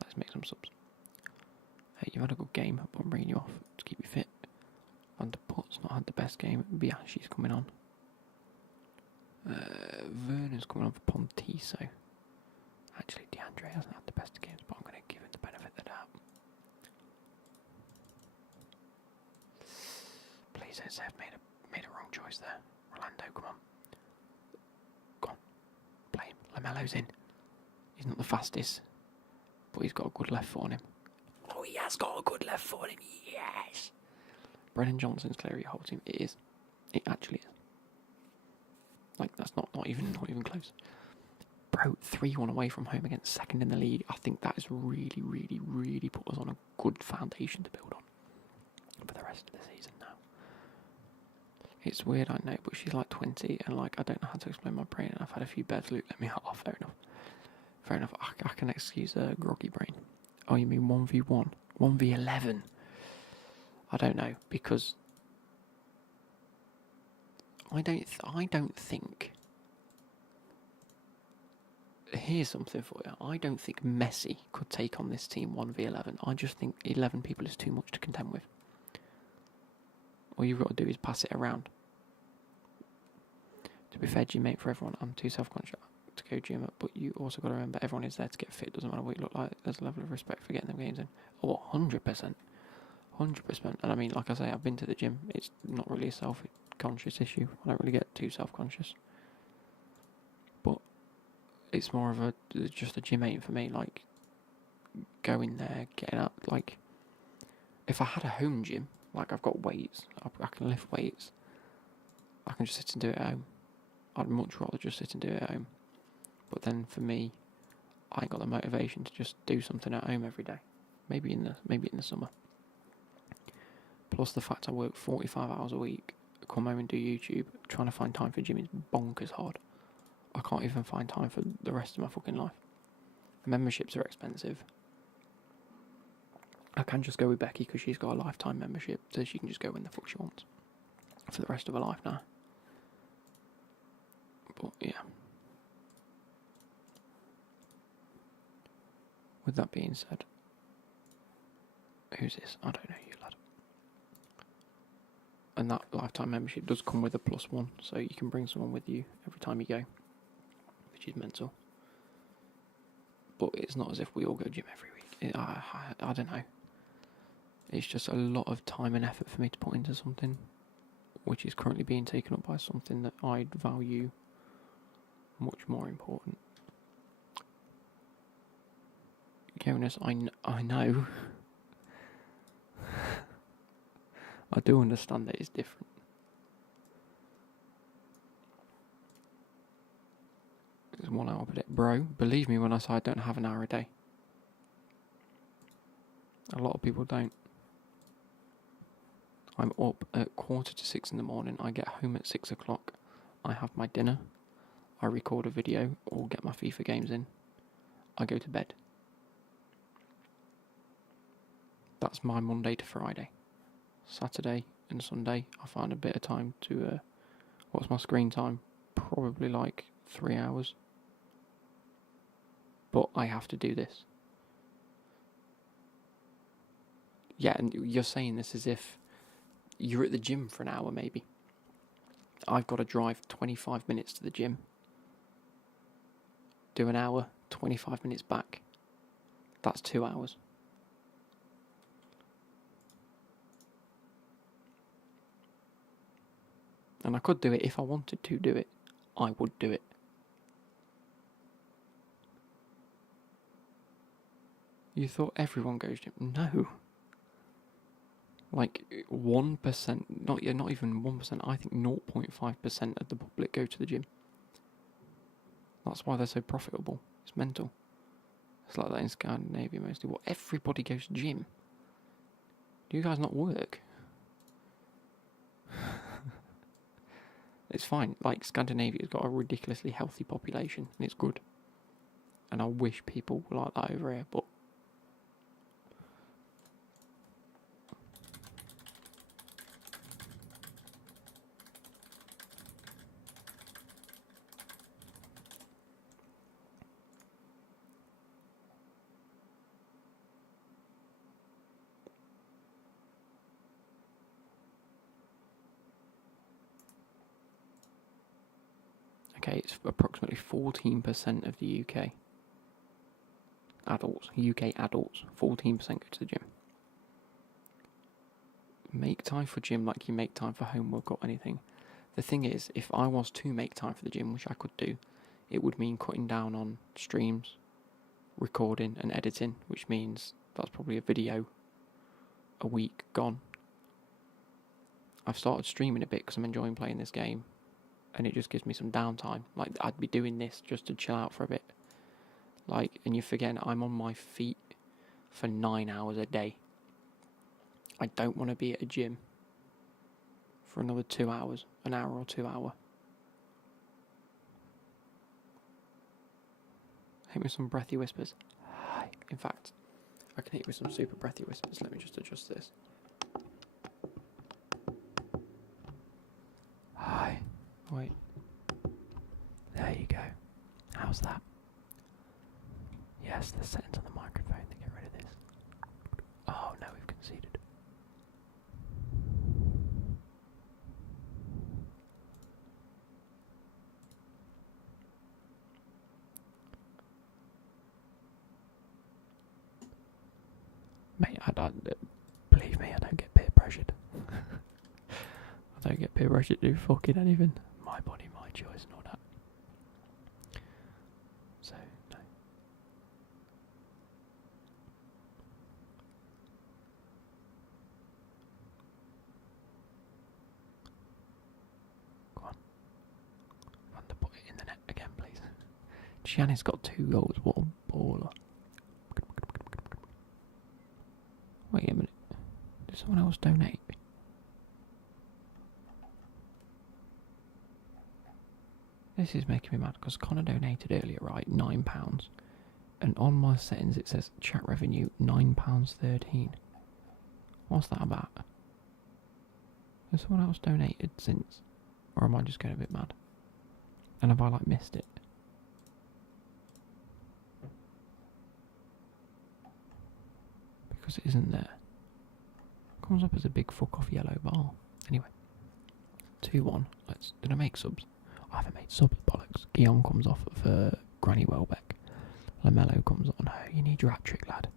Let's make some subs. Hey, you've had a good game, but I'm bringing you off to keep you fit. Van der Put's not had the best game. Biashi's coming on. Vernon's coming on for Pontiso. Actually, DeAndre hasn't had the best games, but I'm going to give him the benefit of the doubt. Please don't say I've made a wrong choice there. Rolando, come on. Go on. Play him. Lamelo's in. He's not the fastest, but he's got a good left foot on him. Oh, he has got a good left foot on him. Yes. Brennan Johnson's clear your whole team. It is. It actually is. Like, that's not even close. Bro, 3-1 away from home against second in the league. I think that is really put us on a good foundation to build on for the rest of the season now. It's weird, I know, but she's like 20, and like I don't know how to explain my brain, and I've had a few beds let me off. Fair enough. Fair enough. I can excuse a groggy brain. Oh, you mean 1v1? 1v11? I don't know, because I don't think. Here's something for you. I don't think Messi could take on this team 1v11. I just think 11 people is too much to contend with. All you've got to do is pass it around. To be fair, gym ain't for everyone. I'm too self-conscious to go gym, but you also got to remember everyone is there to get fit. Doesn't matter what you look like. There's a level of respect for getting them games in. Oh, 100%. 100%. And I mean, like I say, I've been to the gym. It's not really a self-conscious issue. I don't really get too self-conscious. But it's more of just a gym ain't for me. Like, going there, getting up. Like, if I had a home gym, like I've got weights, I can lift weights, I can just sit and do it at home. I'd much rather just sit and do it at home. But then for me, I ain't got the motivation to just do something at home every day. Maybe in the summer. Plus the fact I work 45 hours a week, come home and do YouTube, trying to find time for gym is bonkers hard. I can't even find time for the rest of my fucking life. Memberships are expensive. I can just go with Becky because she's got a lifetime membership, so she can just go when the fuck she wants for the rest of her life now. But yeah. With that being said, who's this? I don't know you, lad. And that lifetime membership does come with a +1, so you can bring someone with you every time you go, which is mental. But it's not as if we all go gym every week. I don't know. It's just a lot of time and effort for me to put into something, which is currently being taken up by something that I'd value much more important. Jonas, I know. I do understand that it's different. It's 1 hour per day. Bro, believe me when I say I don't have an hour a day. A lot of people don't. I'm up at 5:45 in the morning. I get home at 6 o'clock. I have my dinner. I record a video or get my FIFA games in. I go to bed. That's my Monday to Friday. Saturday and Sunday, I find a bit of time to... what's my screen time? Probably like 3 hours. But I have to do this. Yeah, and you're saying this as if you're at the gym for an hour, maybe. I've got to drive 25 minutes to the gym. Do an hour, 25 minutes back. That's 2 hours. And I could do it if I wanted to do it. I would do it. You thought everyone goes gym? No. Like 1%, not even 1%, I think 0.5% of the public go to the gym. That's why they're so profitable. It's mental. It's like that in Scandinavia mostly. Well, everybody goes to gym. Do you guys not work? It's fine. Like, Scandinavia's got a ridiculously healthy population, and it's good. And I wish people were like that over here, but... Okay, it's approximately 14% of the UK adults, 14% go to the gym. Make time for gym like you make time for homework or anything. The thing is, if I was to make time for the gym, which I could do, it would mean cutting down on streams, recording and editing, which means that's probably a video a week gone. I've started streaming a bit because I'm enjoying playing this game, and it just gives me some downtime. Like, I'd be doing this just to chill out for a bit. Like, and you're forgetting I'm on my feet for 9 hours a day. I don't want to be at a gym for another 2 hours, an hour or 2 hour. Hit me with some breathy whispers. Hi. In fact, I can hit you with some super breathy whispers. Let me just adjust this. Hi. Wait. There you go. How's that? Yes, the settings on the microphone to get rid of this. Oh no, we've conceded. Mate, believe me, I don't get peer pressured. I don't get peer pressured to do fucking anything. My body, my choice and all that. So, no. Go on. Run the ball in the net again, please. Gianni's got 2 goals. What a baller. Wait a minute. Did someone else donate? This is making me mad because Connor donated earlier, right? £9. And on my settings it says chat revenue £9.13. What's that about? Has someone else donated since? Or am I just going a bit mad? And have I missed it? Because it isn't there. It comes up as a big fuck off yellow bar. Anyway. 2-1. Did I make subs? I haven't made subs, bollocks. Guillaume comes off for Granny Welbeck. Lamello comes on. Oh, you need your hat trick, lad.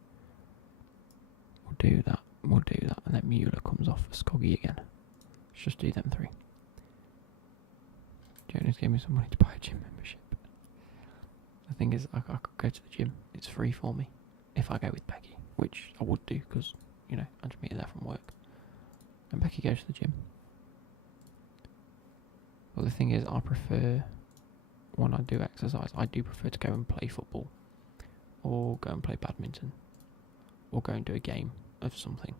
We'll do that. And then Mueller comes off for Skoggy again. Let's just do them 3. Jonas gave me some money to buy a gym membership. The thing is, I could go to the gym. It's free for me. If I go with Becky. Which I would do, because, I just meet her there from work. And Becky goes to the gym. But the thing is, I prefer, when I do exercise, I do prefer to go and play football. Or go and play badminton. Or go and do a game of something.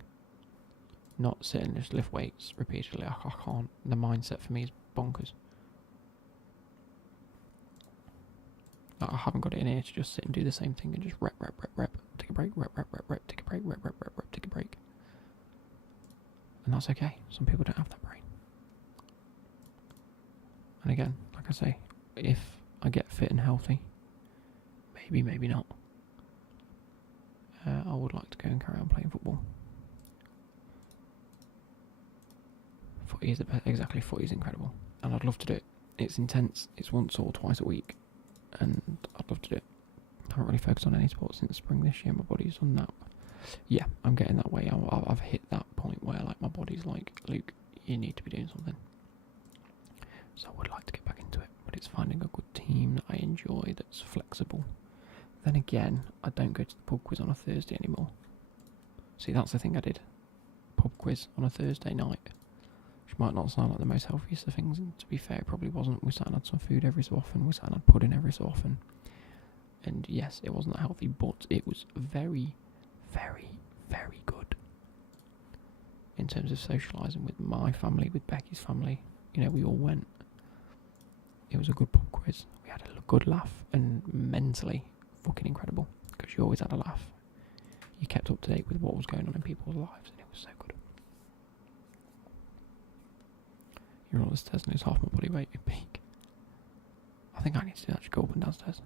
Not sit and just lift weights repeatedly. I can't. The mindset for me is bonkers. I haven't got it in here to just sit and do the same thing and just rep. Take a break, rep, take a break, rep, take a break. And that's okay. Some people don't have that brain. And again, like I say, if I get fit and healthy, maybe not, I would like to go and carry on playing football. Footy is incredible. And I'd love to do it. It's intense. It's once or twice a week. And I'd love to do it. I haven't really focused on any sport since spring this year. My body's on that. Yeah, I'm getting that way. I've hit that point where my body's like, Luke, you need to be doing something. So I would like to get back into it. But it's finding a good team that I enjoy, that's flexible. Then again, I don't go to the pub quiz on a Thursday anymore. See, that's the thing I did. Pub quiz on a Thursday night. Which might not sound like the most healthiest of things, and to be fair, it probably wasn't. We sat and had some food every so often. We sat and had pudding every so often. And yes, it wasn't that healthy, but it was very, very, very good. In terms of socialising with my family, with Becky's family. We all went. It was a good pub quiz. We had a good laugh, and mentally, fucking incredible. Because you always had a laugh. You kept up to date with what was going on in people's lives, and it was so good. You're on the stairs and it's half my body weight in peak. I think I need to actually go up and downstairs.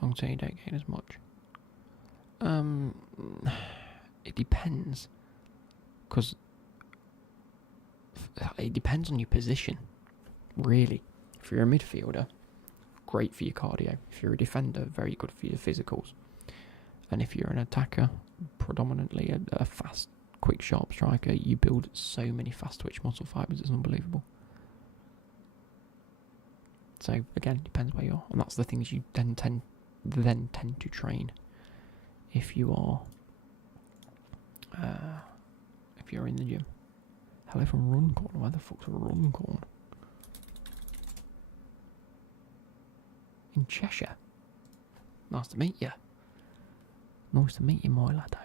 Long term you don't gain as much. It depends. Because it depends on your position. Really. If you're a midfielder, great for your cardio. If you're a defender, very good for your physicals. And if you're an attacker, predominantly a fast, quick, sharp striker, you build so many fast twitch muscle fibres, it's unbelievable. So again, depends where you are, and that's the things you then tend to train. If you are, if you're in the gym. Hello from Runcorn. Where the fuck's Runcorn? In Cheshire. Nice to meet you. Nice to meet you, my laddo.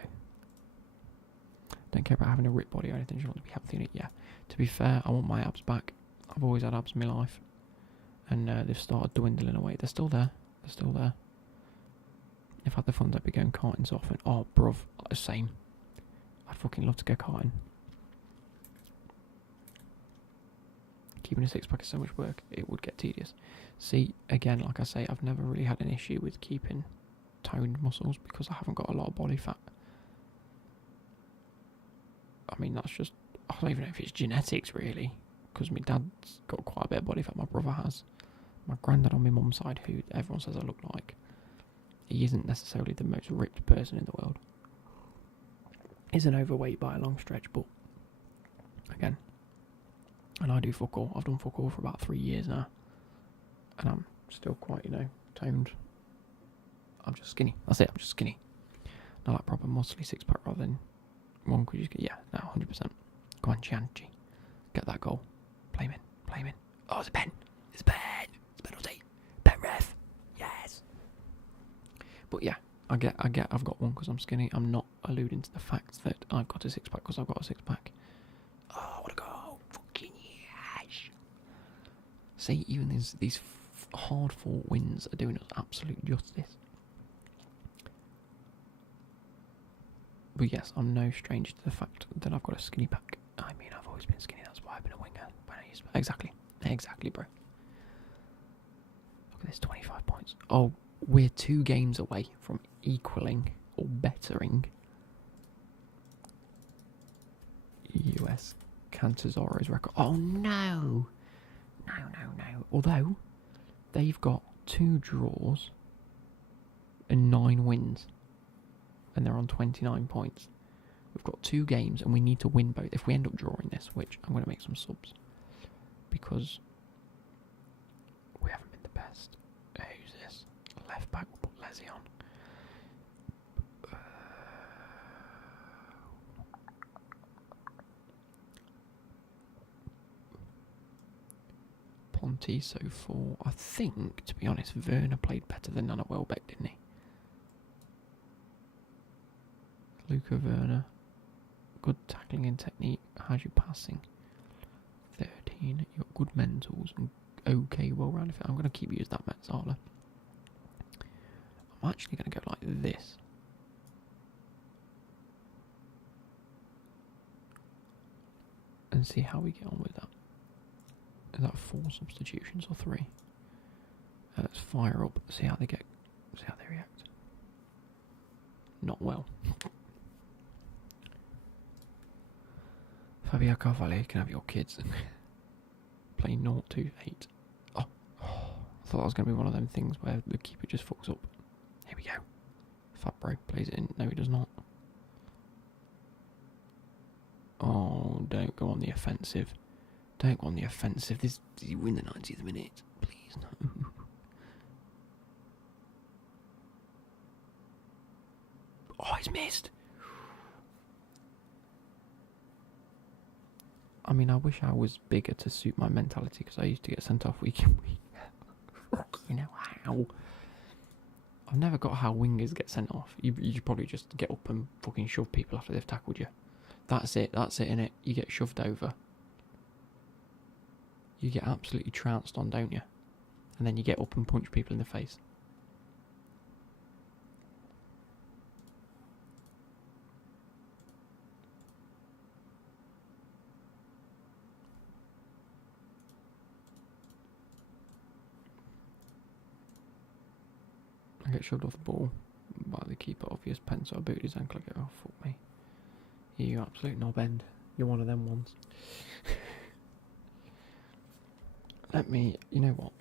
Don't care about having a ripped body or anything. You want to be healthy in it, yeah. To be fair, I want my abs back. I've always had abs in my life. And they've started dwindling away. They're still there. They're still there. If I had the funds, I'd be going karting so often. Oh, bruv, same. I'd fucking love to go karting. Keeping a six-pack is so much work, it would get tedious. See, again, like I say, I've never really had an issue with keeping toned muscles because I haven't got a lot of body fat. I mean, that's just, I don't even know if it's genetics, really, because my dad's got quite a bit of body fat, my brother has. My granddad on my mum's side, who everyone says I look like, he isn't necessarily the most ripped person in the world. Isn't overweight by a long stretch, but again, and I do fuck all. I've done fuck all for about 3 years now, and I'm still quite, toned. I'm just skinny. That's it. I'm just skinny. Not like proper muscly six-pack rather than one. Could you? Yeah, no, 100%. Go on, Chianchi, get that goal. Play him in. Play him in. Oh, it's a pen. It's a pen. It's a penalty. Pen ref. Yes. But yeah, I get. I've got one because I'm skinny. I'm not alluding to the fact that I've got a six-pack because I've got a six-pack. Oh, what a goal! Fucking yes. See, even these hard-fought wins are doing us absolute justice. But yes, I'm no stranger to the fact that I've got a skinny pack. I mean, I've always been skinny. That's why I've been a winger. Exactly, bro. Look at this, 25 points. Oh, we're 2 games away from equaling or bettering US Catanzaro's record. Oh no! No. Although, they've got 2 draws and 9 wins. And they're on 29 points. We've got 2 games and we need to win both. If we end up drawing this, which I'm going to make some subs, because we haven't been the best. Who's this? Left back, we'll put Leslie on. Ponte so far. I think, to be honest, Werner played better than Nana Welbeck, didn't he? Luca Werner, good tackling and technique. How's your passing? 13. You've got good mentals and okay, well-rounded. I'm going to keep you as that Metzala. I'm actually going to go like this. And see how we get on with that. Is that 4 substitutions or 3? Let's fire up. See how they react. Not well. Fabio Carvalho, you can have your kids. Play 0-2-8. Oh, I thought that was going to be one of them things where the keeper just fucks up. Here we go. Fabro plays it in. No, he does not. Oh, don't go on the offensive. Don't go on the offensive. You win the 90th minute. Please, no. Oh, he's missed. I mean, I wish I was bigger to suit my mentality because I used to get sent off week in week. You know how? I've never got how wingers get sent off. You probably just get up and fucking shove people after they've tackled you. That's it, innit? You get shoved over. You get absolutely trounced on, don't you? And then you get up and punch people in the face. I get shoved off the ball by the keeper, obvious pen, so I booted his ankle. I go, oh, fuck me. You absolute knob end. You're one of them ones. You know what?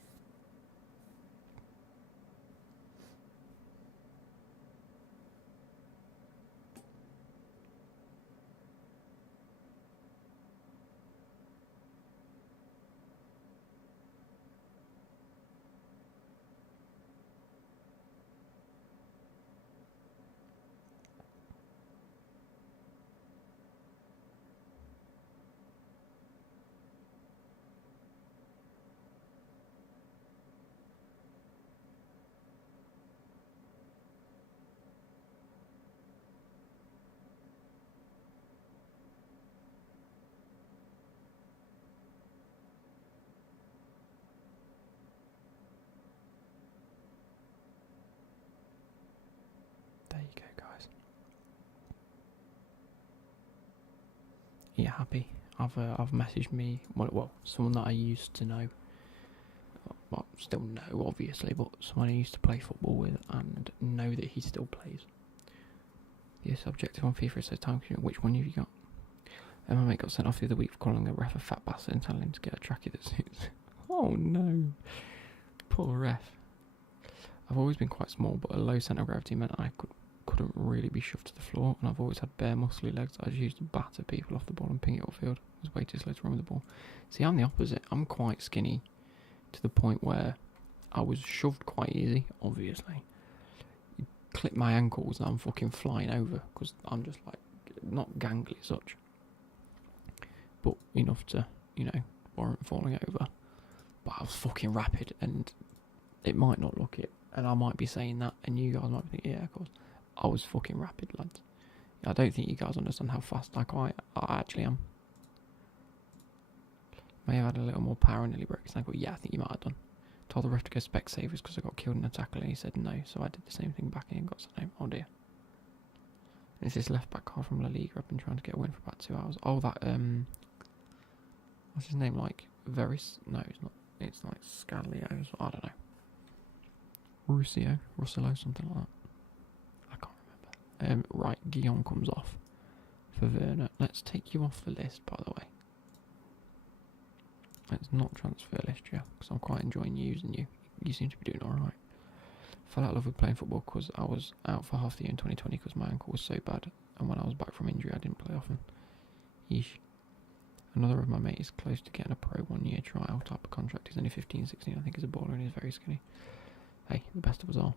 you happy. I've messaged me, well, someone that I used to know, well, still know obviously, but someone I used to play football with and know that he still plays. Yes, objective on FIFA says time consuming. Which one have you got? And my mate got sent off the other week for calling a ref a fat bastard and telling him to get a trackie that suits. Oh no, poor ref. I've always been quite small, but a low centre of gravity meant I couldn't really be shoved to the floor, and I've always had bare muscly legs that I just used to batter people off the ball and ping it upfield. I was way too slow to run with the ball. See, I'm the opposite. I'm quite skinny to the point where I was shoved quite easy, obviously. You clip my ankles and I'm fucking flying over, because I'm just like, not gangly as such, but enough to, warrant falling over. But I was fucking rapid, and it might not look it, and I might be saying that, and you guys might be thinking, yeah, of course. I was fucking rapid, lads. I don't think you guys understand how fast I actually am. May have had a little more power and nearly broke his ankle. Yeah, I think you might have done. Told the ref to go spec savers because I got killed in a tackle, and he said no, so I did the same thing back and got sent home. Oh dear. It's this left back card from La Liga. I've been trying to get a win for about 2 hours. Oh, that, what's his name, like, no, it's not. It's like Scalio, I don't know. Russillo, something like that. I can't remember. Right, Guillaume comes off for Werner. Let's take you off the list, by the way. Let's not transfer list you, because I'm quite enjoying using you. You seem to be doing alright. Fell out of love with playing football because I was out for half the year in 2020 because my ankle was so bad, and when I was back from injury I didn't play often. Yeesh. Another of my mates is close to getting a pro 1 year trial type of contract. He's only 15, 16, I think he's a baller and he's very skinny. Hey, the best of us all.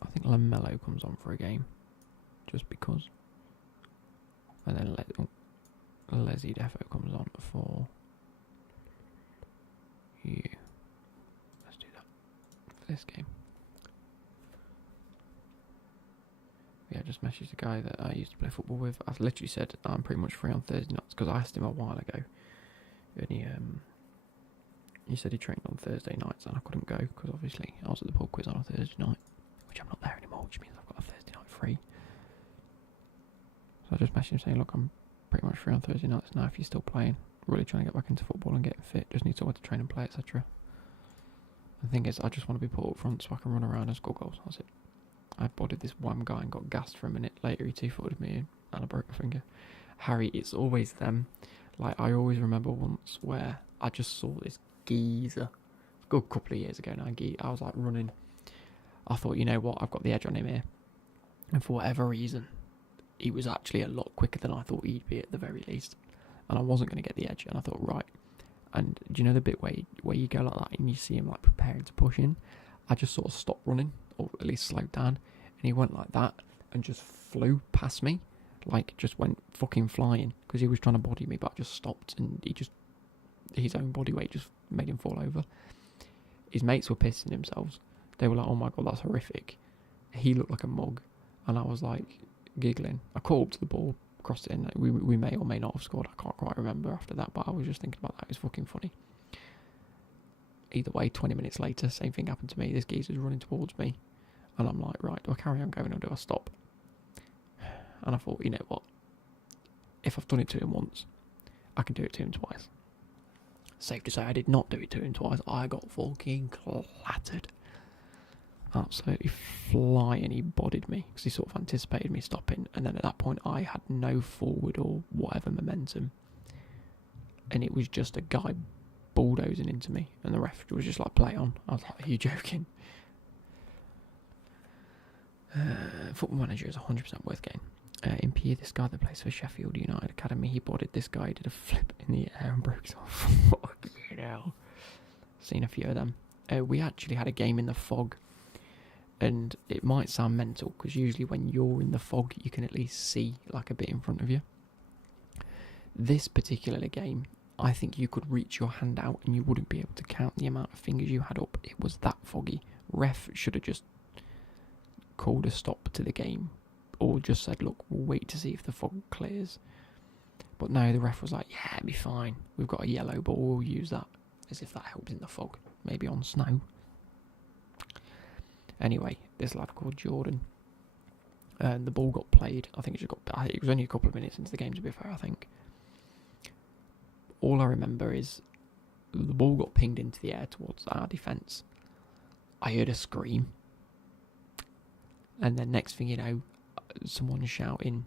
I think Lamelo comes on for a game, just because. And then Leslie Defo comes on for you. Let's do that for this game. Yeah, I just messaged the guy that I used to play football with. I literally said I'm pretty much free on Thursday nights because I asked him a while ago, and he said he trained on Thursday nights and I couldn't go because obviously I was at the pub quiz on a Thursday night, which I'm not there anymore, which means I've got a Thursday night free. So I just messaged him saying, look, I'm pretty much free on Thursday nights now if you're still playing. Really trying to get back into football and getting fit. Just need somewhere to train and play, etc. The thing is, I just want to be put up front so I can run around and score goals. That's it. I bodied this wham guy and got gassed for a minute. Later he two-footed me and I broke my finger. Harry, it's always them. Like, I always remember once where I just saw this geezer. A good couple of years ago now, I was like running. I thought, you know what, I've got the edge on him here. And for whatever reason, he was actually a lot quicker than I thought he'd be at the very least. And I wasn't going to get the edge. And I thought, right. And do you know the bit where you go like that and you see him like preparing to push in? I just sort of stopped running, or at least slowed down. And he went like that and just flew past me. Like, just went fucking flying. Because he was trying to body me, but I just stopped. And his own body weight just made him fall over. His mates were pissing themselves. They were like, oh my god, that's horrific. He looked like a mug. And I was like, giggling. I caught up to the ball, crossed it in. We may or may not have scored. I can't quite remember after that, but I was just thinking about that. It was fucking funny. Either way, 20 minutes later, same thing happened to me. This geezer's running towards me. And I'm like, right, do I carry on going or do I stop? And I thought, you know what? If I've done it to him once, I can do it to him twice. Safe to say, I did not do it to him twice. I got fucking clattered. Absolutely flying. He bodied me because he sort of anticipated me stopping. And then at that point, I had no forward or whatever momentum. And it was just a guy bulldozing into me. And the ref was just like, play on. I was like, are you joking? Football Manager is 100% worth getting. In PE, this guy that plays for Sheffield United Academy, he bodied this guy, did a flip in the air and broke his off. Fucking hell. Seen a few of them. We actually had a game in the fog. And it might sound mental, because usually when you're in the fog, you can at least see like a bit in front of you. This particular game, I think you could reach your hand out and you wouldn't be able to count the amount of fingers you had up. It was that foggy. Ref should have just called a stop to the game, or just said, look, we'll wait to see if the fog clears. But no, the ref was like, yeah, it'll be fine. We've got a yellow ball, we'll use that. As if that helps in the fog. Maybe on snow. Anyway, this lad called Jordan, And the ball got played. I think it was only a couple of minutes into the game, to be fair, I think. All I remember is the ball got pinged into the air towards our defence. I heard a scream. And then next thing you know, someone shouting,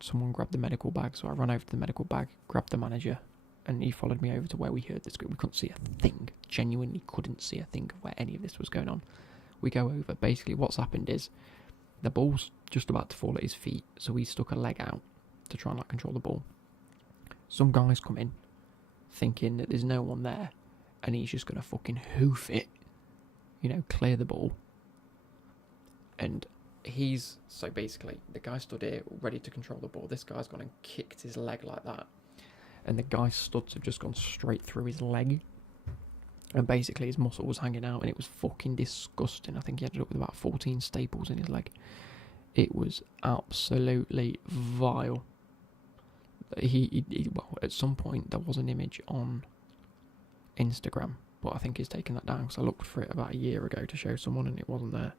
someone grabbed the medical bag. So I ran over to the medical bag, grabbed the manager, and he followed me over to where we heard the scream. We couldn't see a thing. Genuinely couldn't see a thing of where any of this was going on. We go over. Basically, what's happened is the ball's just about to fall at his feet, so he stuck a leg out to try and control the ball. Some guys come in thinking that there's no one there, and he's just going to fucking hoof it, clear the ball. And so basically, the guy stood here ready to control the ball. This guy's gone and kicked his leg like that, and the guy's studs have just gone straight through his leg. And basically his muscle was hanging out, and it was fucking disgusting. I think he ended up with about 14 staples in his leg. It was absolutely vile. Well, at some point there was an image on Instagram, but I think he's taken that down, because I looked for it about a year ago to show someone, and it wasn't there.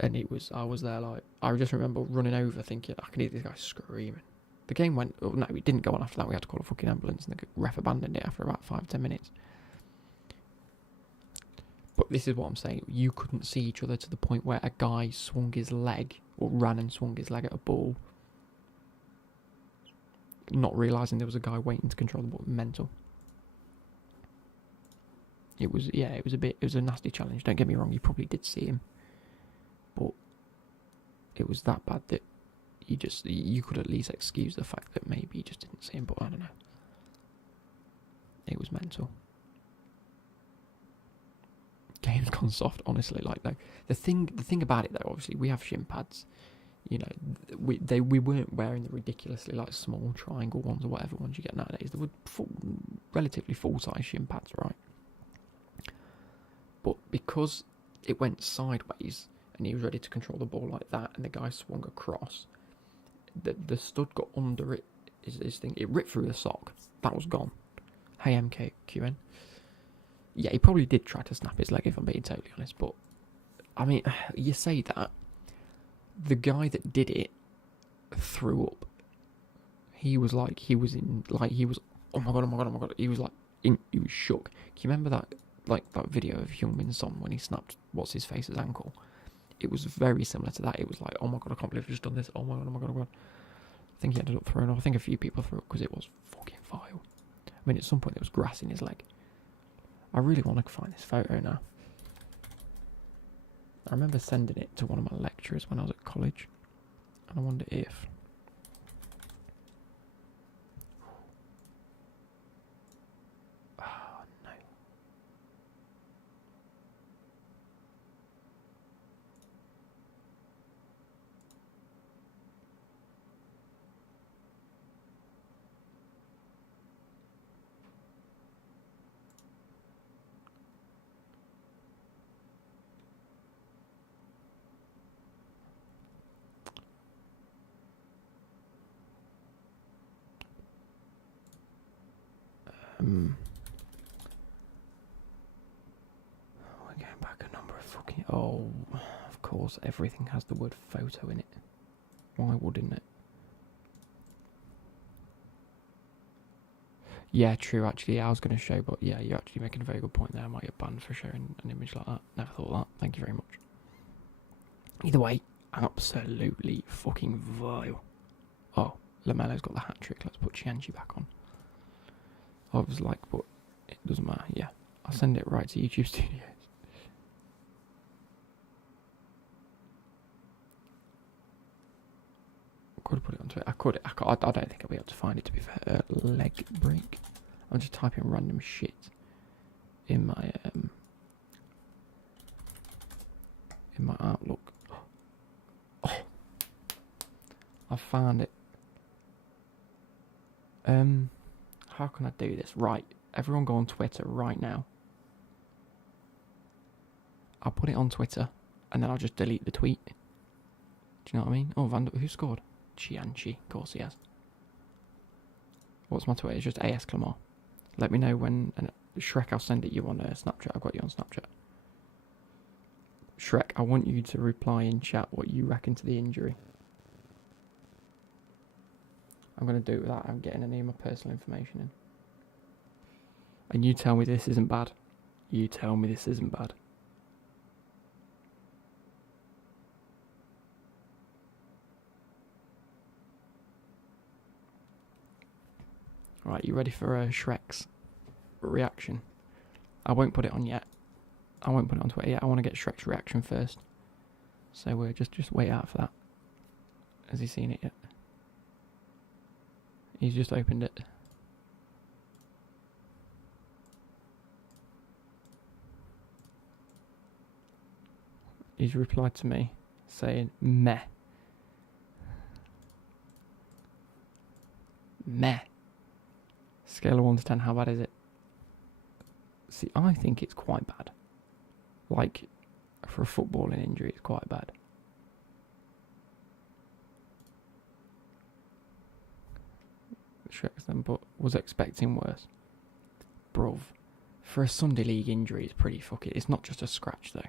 And I was there, I just remember running over thinking, I can hear this guy screaming. The game went, no, it didn't go on after that. We had to call a fucking ambulance, and the ref abandoned it after about 5-10 minutes. But this is what I'm saying. You couldn't see each other to the point where a guy swung his leg, or ran and swung his leg at a ball, not realising there was a guy waiting to control the ball. Mental. It was a nasty challenge. Don't get me wrong, you probably did see him. But it was that bad that you could at least excuse the fact that maybe you just didn't see him, but I don't know. It was mental. Game's gone soft, honestly. The thing about it though, obviously we have shin pads. We weren't wearing the ridiculously small triangle ones or whatever ones you get nowadays. They were relatively full size shin pads, right? But because it went sideways and he was ready to control the ball like that, and the guy swung across, the stud got under it. His thing, it ripped through the sock. That was gone. Hey MKQN. Yeah, he probably did try to snap his leg, if I'm being totally honest, but I mean, you say that, the guy that did it threw up. He was oh my god, he was shook. Can you remember that video of Heung-min Son when he snapped what's his face's ankle? It was very similar to that. It was oh my god, I can't believe I've just done this. Oh my god. I think he ended up throwing up. I think a few people threw up because it was fucking vile. I mean, at some point there was grass in his leg. I really want to find this photo now. I remember sending it to one of my lecturers when I was at college, and I wonder if... Oh, no. We're going back a number of fucking... Oh, of course, everything has the word photo in it. Why wouldn't it? Yeah, true, actually, I was going to show, but yeah, you're actually making a very good point there. I might get banned for showing an image like that. Never thought of that. Thank you very much. Either way, absolutely fucking vile. Oh, Lamelo's got the hat trick. Let's put Chianchi back on. I was like, but it doesn't matter. Yeah, I'll send it right to YouTube Studios. Could have put it on Twitter. I don't think I'll be able to find it, to be fair. Leg break. I'll just type in random shit in my Outlook. Oh, I found it. How can I do this? Right, everyone go on Twitter right now. I'll put it on Twitter, and then I'll just delete the tweet. Do you know what I mean? Oh, who scored? Chianchi, of course he has. What's my Twitter? It's just AS Clamar. Let me know when, and Shrek, I'll send it you on Snapchat. I've got you on Snapchat. Shrek, I want you to reply in chat what you reckon to the injury. I'm going to do it without I'm getting any of my personal information in. And you tell me this isn't bad. You tell me this isn't bad. Right, you ready for Shrek's reaction? I won't put it on yet. I won't put it on Twitter yet. I want to get Shrek's reaction first. So we're just wait out for that. Has he seen it yet? He's just opened it. He's replied to me saying meh. Meh. Scale of 1 to 10, how bad is it? See, I think it's quite bad. Like, for a footballing injury, it's quite bad. Shrek's then, but was expecting worse. Bruv. For a Sunday League injury, it's pretty fucking... It's not just a scratch, though.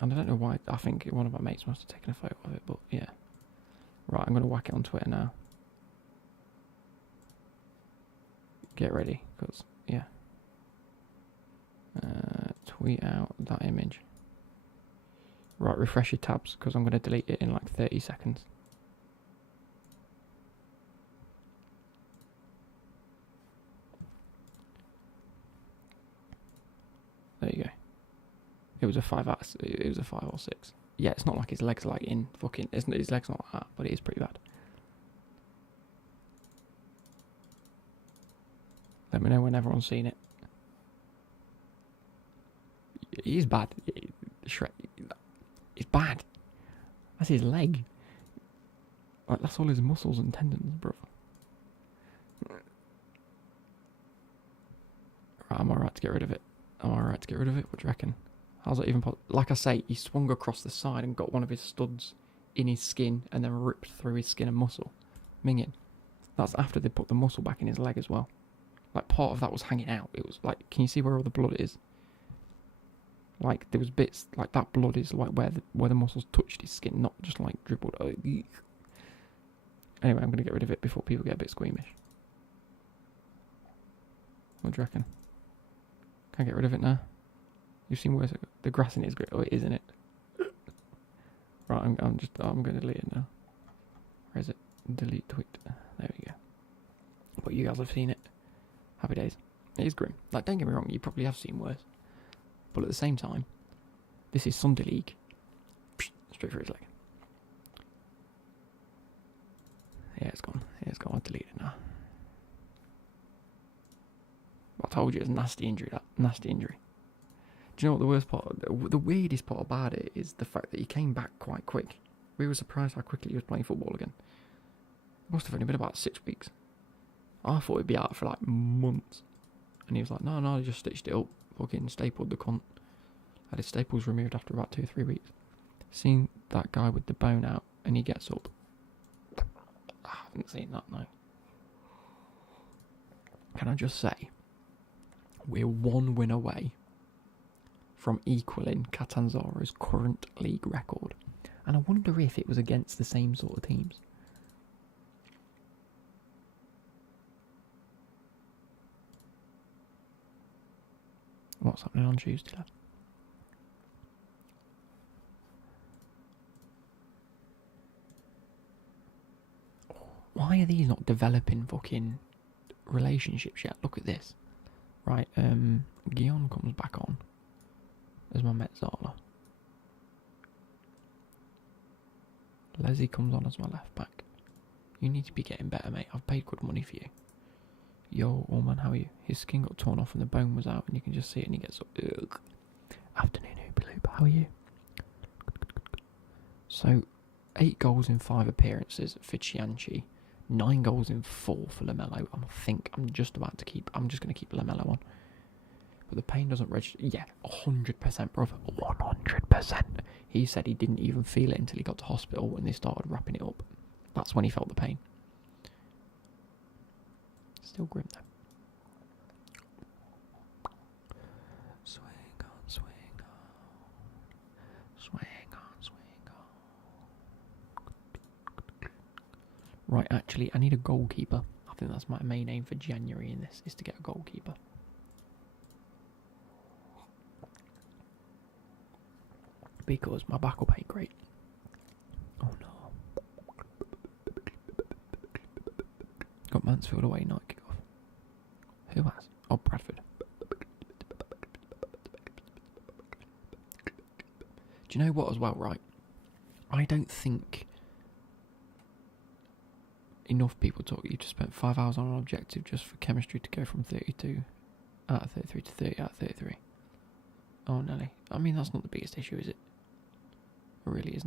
And I don't know why. I think one of my mates must have taken a photo of it, but yeah. Right, I'm going to whack it on Twitter now. Get ready, because, yeah. Tweet out that image. Right, refresh your tabs, because I'm going to delete it in like 30 seconds. There you go. It was a 5 or 6. Yeah, it's not like his legs are like in fucking... His legs not like that, but it is pretty bad. Let me know when everyone's seen it. He's bad. Shrek. It's bad. That's his leg. Like, that's all his muscles and tendons, bro. Right, I'm alright to get rid of it. What do you reckon? How's that even possible? Like I say, he swung across the side and got one of his studs in his skin and then ripped through his skin and muscle. Minging. That's after they put the muscle back in his leg as well. Like, part of that was hanging out. It was like, can you see where all the blood is? Like, there was bits, like, that blood is like where the muscles touched his skin, not just like dribbled. Anyway, I'm going to get rid of it before people get a bit squeamish. What do you reckon? Can I get rid of it now? You've seen where the grass in it is great. Oh, it is, isn't it? Right, I'm going to delete it now. Where is it? Delete tweet. There we go. But you guys have seen it. Happy days. It is grim. Like, don't get me wrong, you probably have seen worse. But at the same time, this is Sunday League. Straight through his leg. Yeah, it's gone. I'll delete it now. I told you it's a nasty injury, that. Nasty injury. Do you know what the worst part, the weirdest part about it is the fact that he came back quite quick. We were surprised how quickly he was playing football again. It must have only been about 6 weeks. I thought he'd be out for like months. And he was like, no, I just stitched it up. Fucking stapled the cunt. Had his staples removed after about 2 or 3 weeks. Seen that guy with the bone out and he gets up. I haven't seen that, no. Can I just say, we're 1 win away from equaling Catanzaro's current league record. And I wonder if it was against the same sort of teams. What's happening on Tuesday, lad? Why are these not developing fucking relationships yet? Look at this. Right, Guillaume comes back on as my Metzala. Leslie comes on as my left back. You need to be getting better, mate. I've paid good money for you. Yo, old man, how are you? His skin got torn off and the bone was out and you can just see it and he gets up. Ugh. Afternoon, Hoopaloop, how are you? So, 8 goals in 5 appearances for Chianchi. 9 goals in 4 for Lamelo. I'm just going to keep Lamelo on. But the pain doesn't register. Yeah, 100%, brother. 100%. He said he didn't even feel it until he got to hospital when they started wrapping it up. That's when he felt the pain. Still grim though. Swing on, swing Right, actually, I need a goalkeeper. I think that's my main aim for January in this, is to get a goalkeeper. Because my backup ain't great. Oh no. Got Mansfield away, night kickoff. Who has? Oh, Bradford. Do you know what as well, right? I don't think enough people talk. You just spent 5 hours on an objective just for chemistry to go from 32 out of 33 to 30 out of 33. Oh, Nelly. I mean, that's not the biggest issue, is it? It really isn't.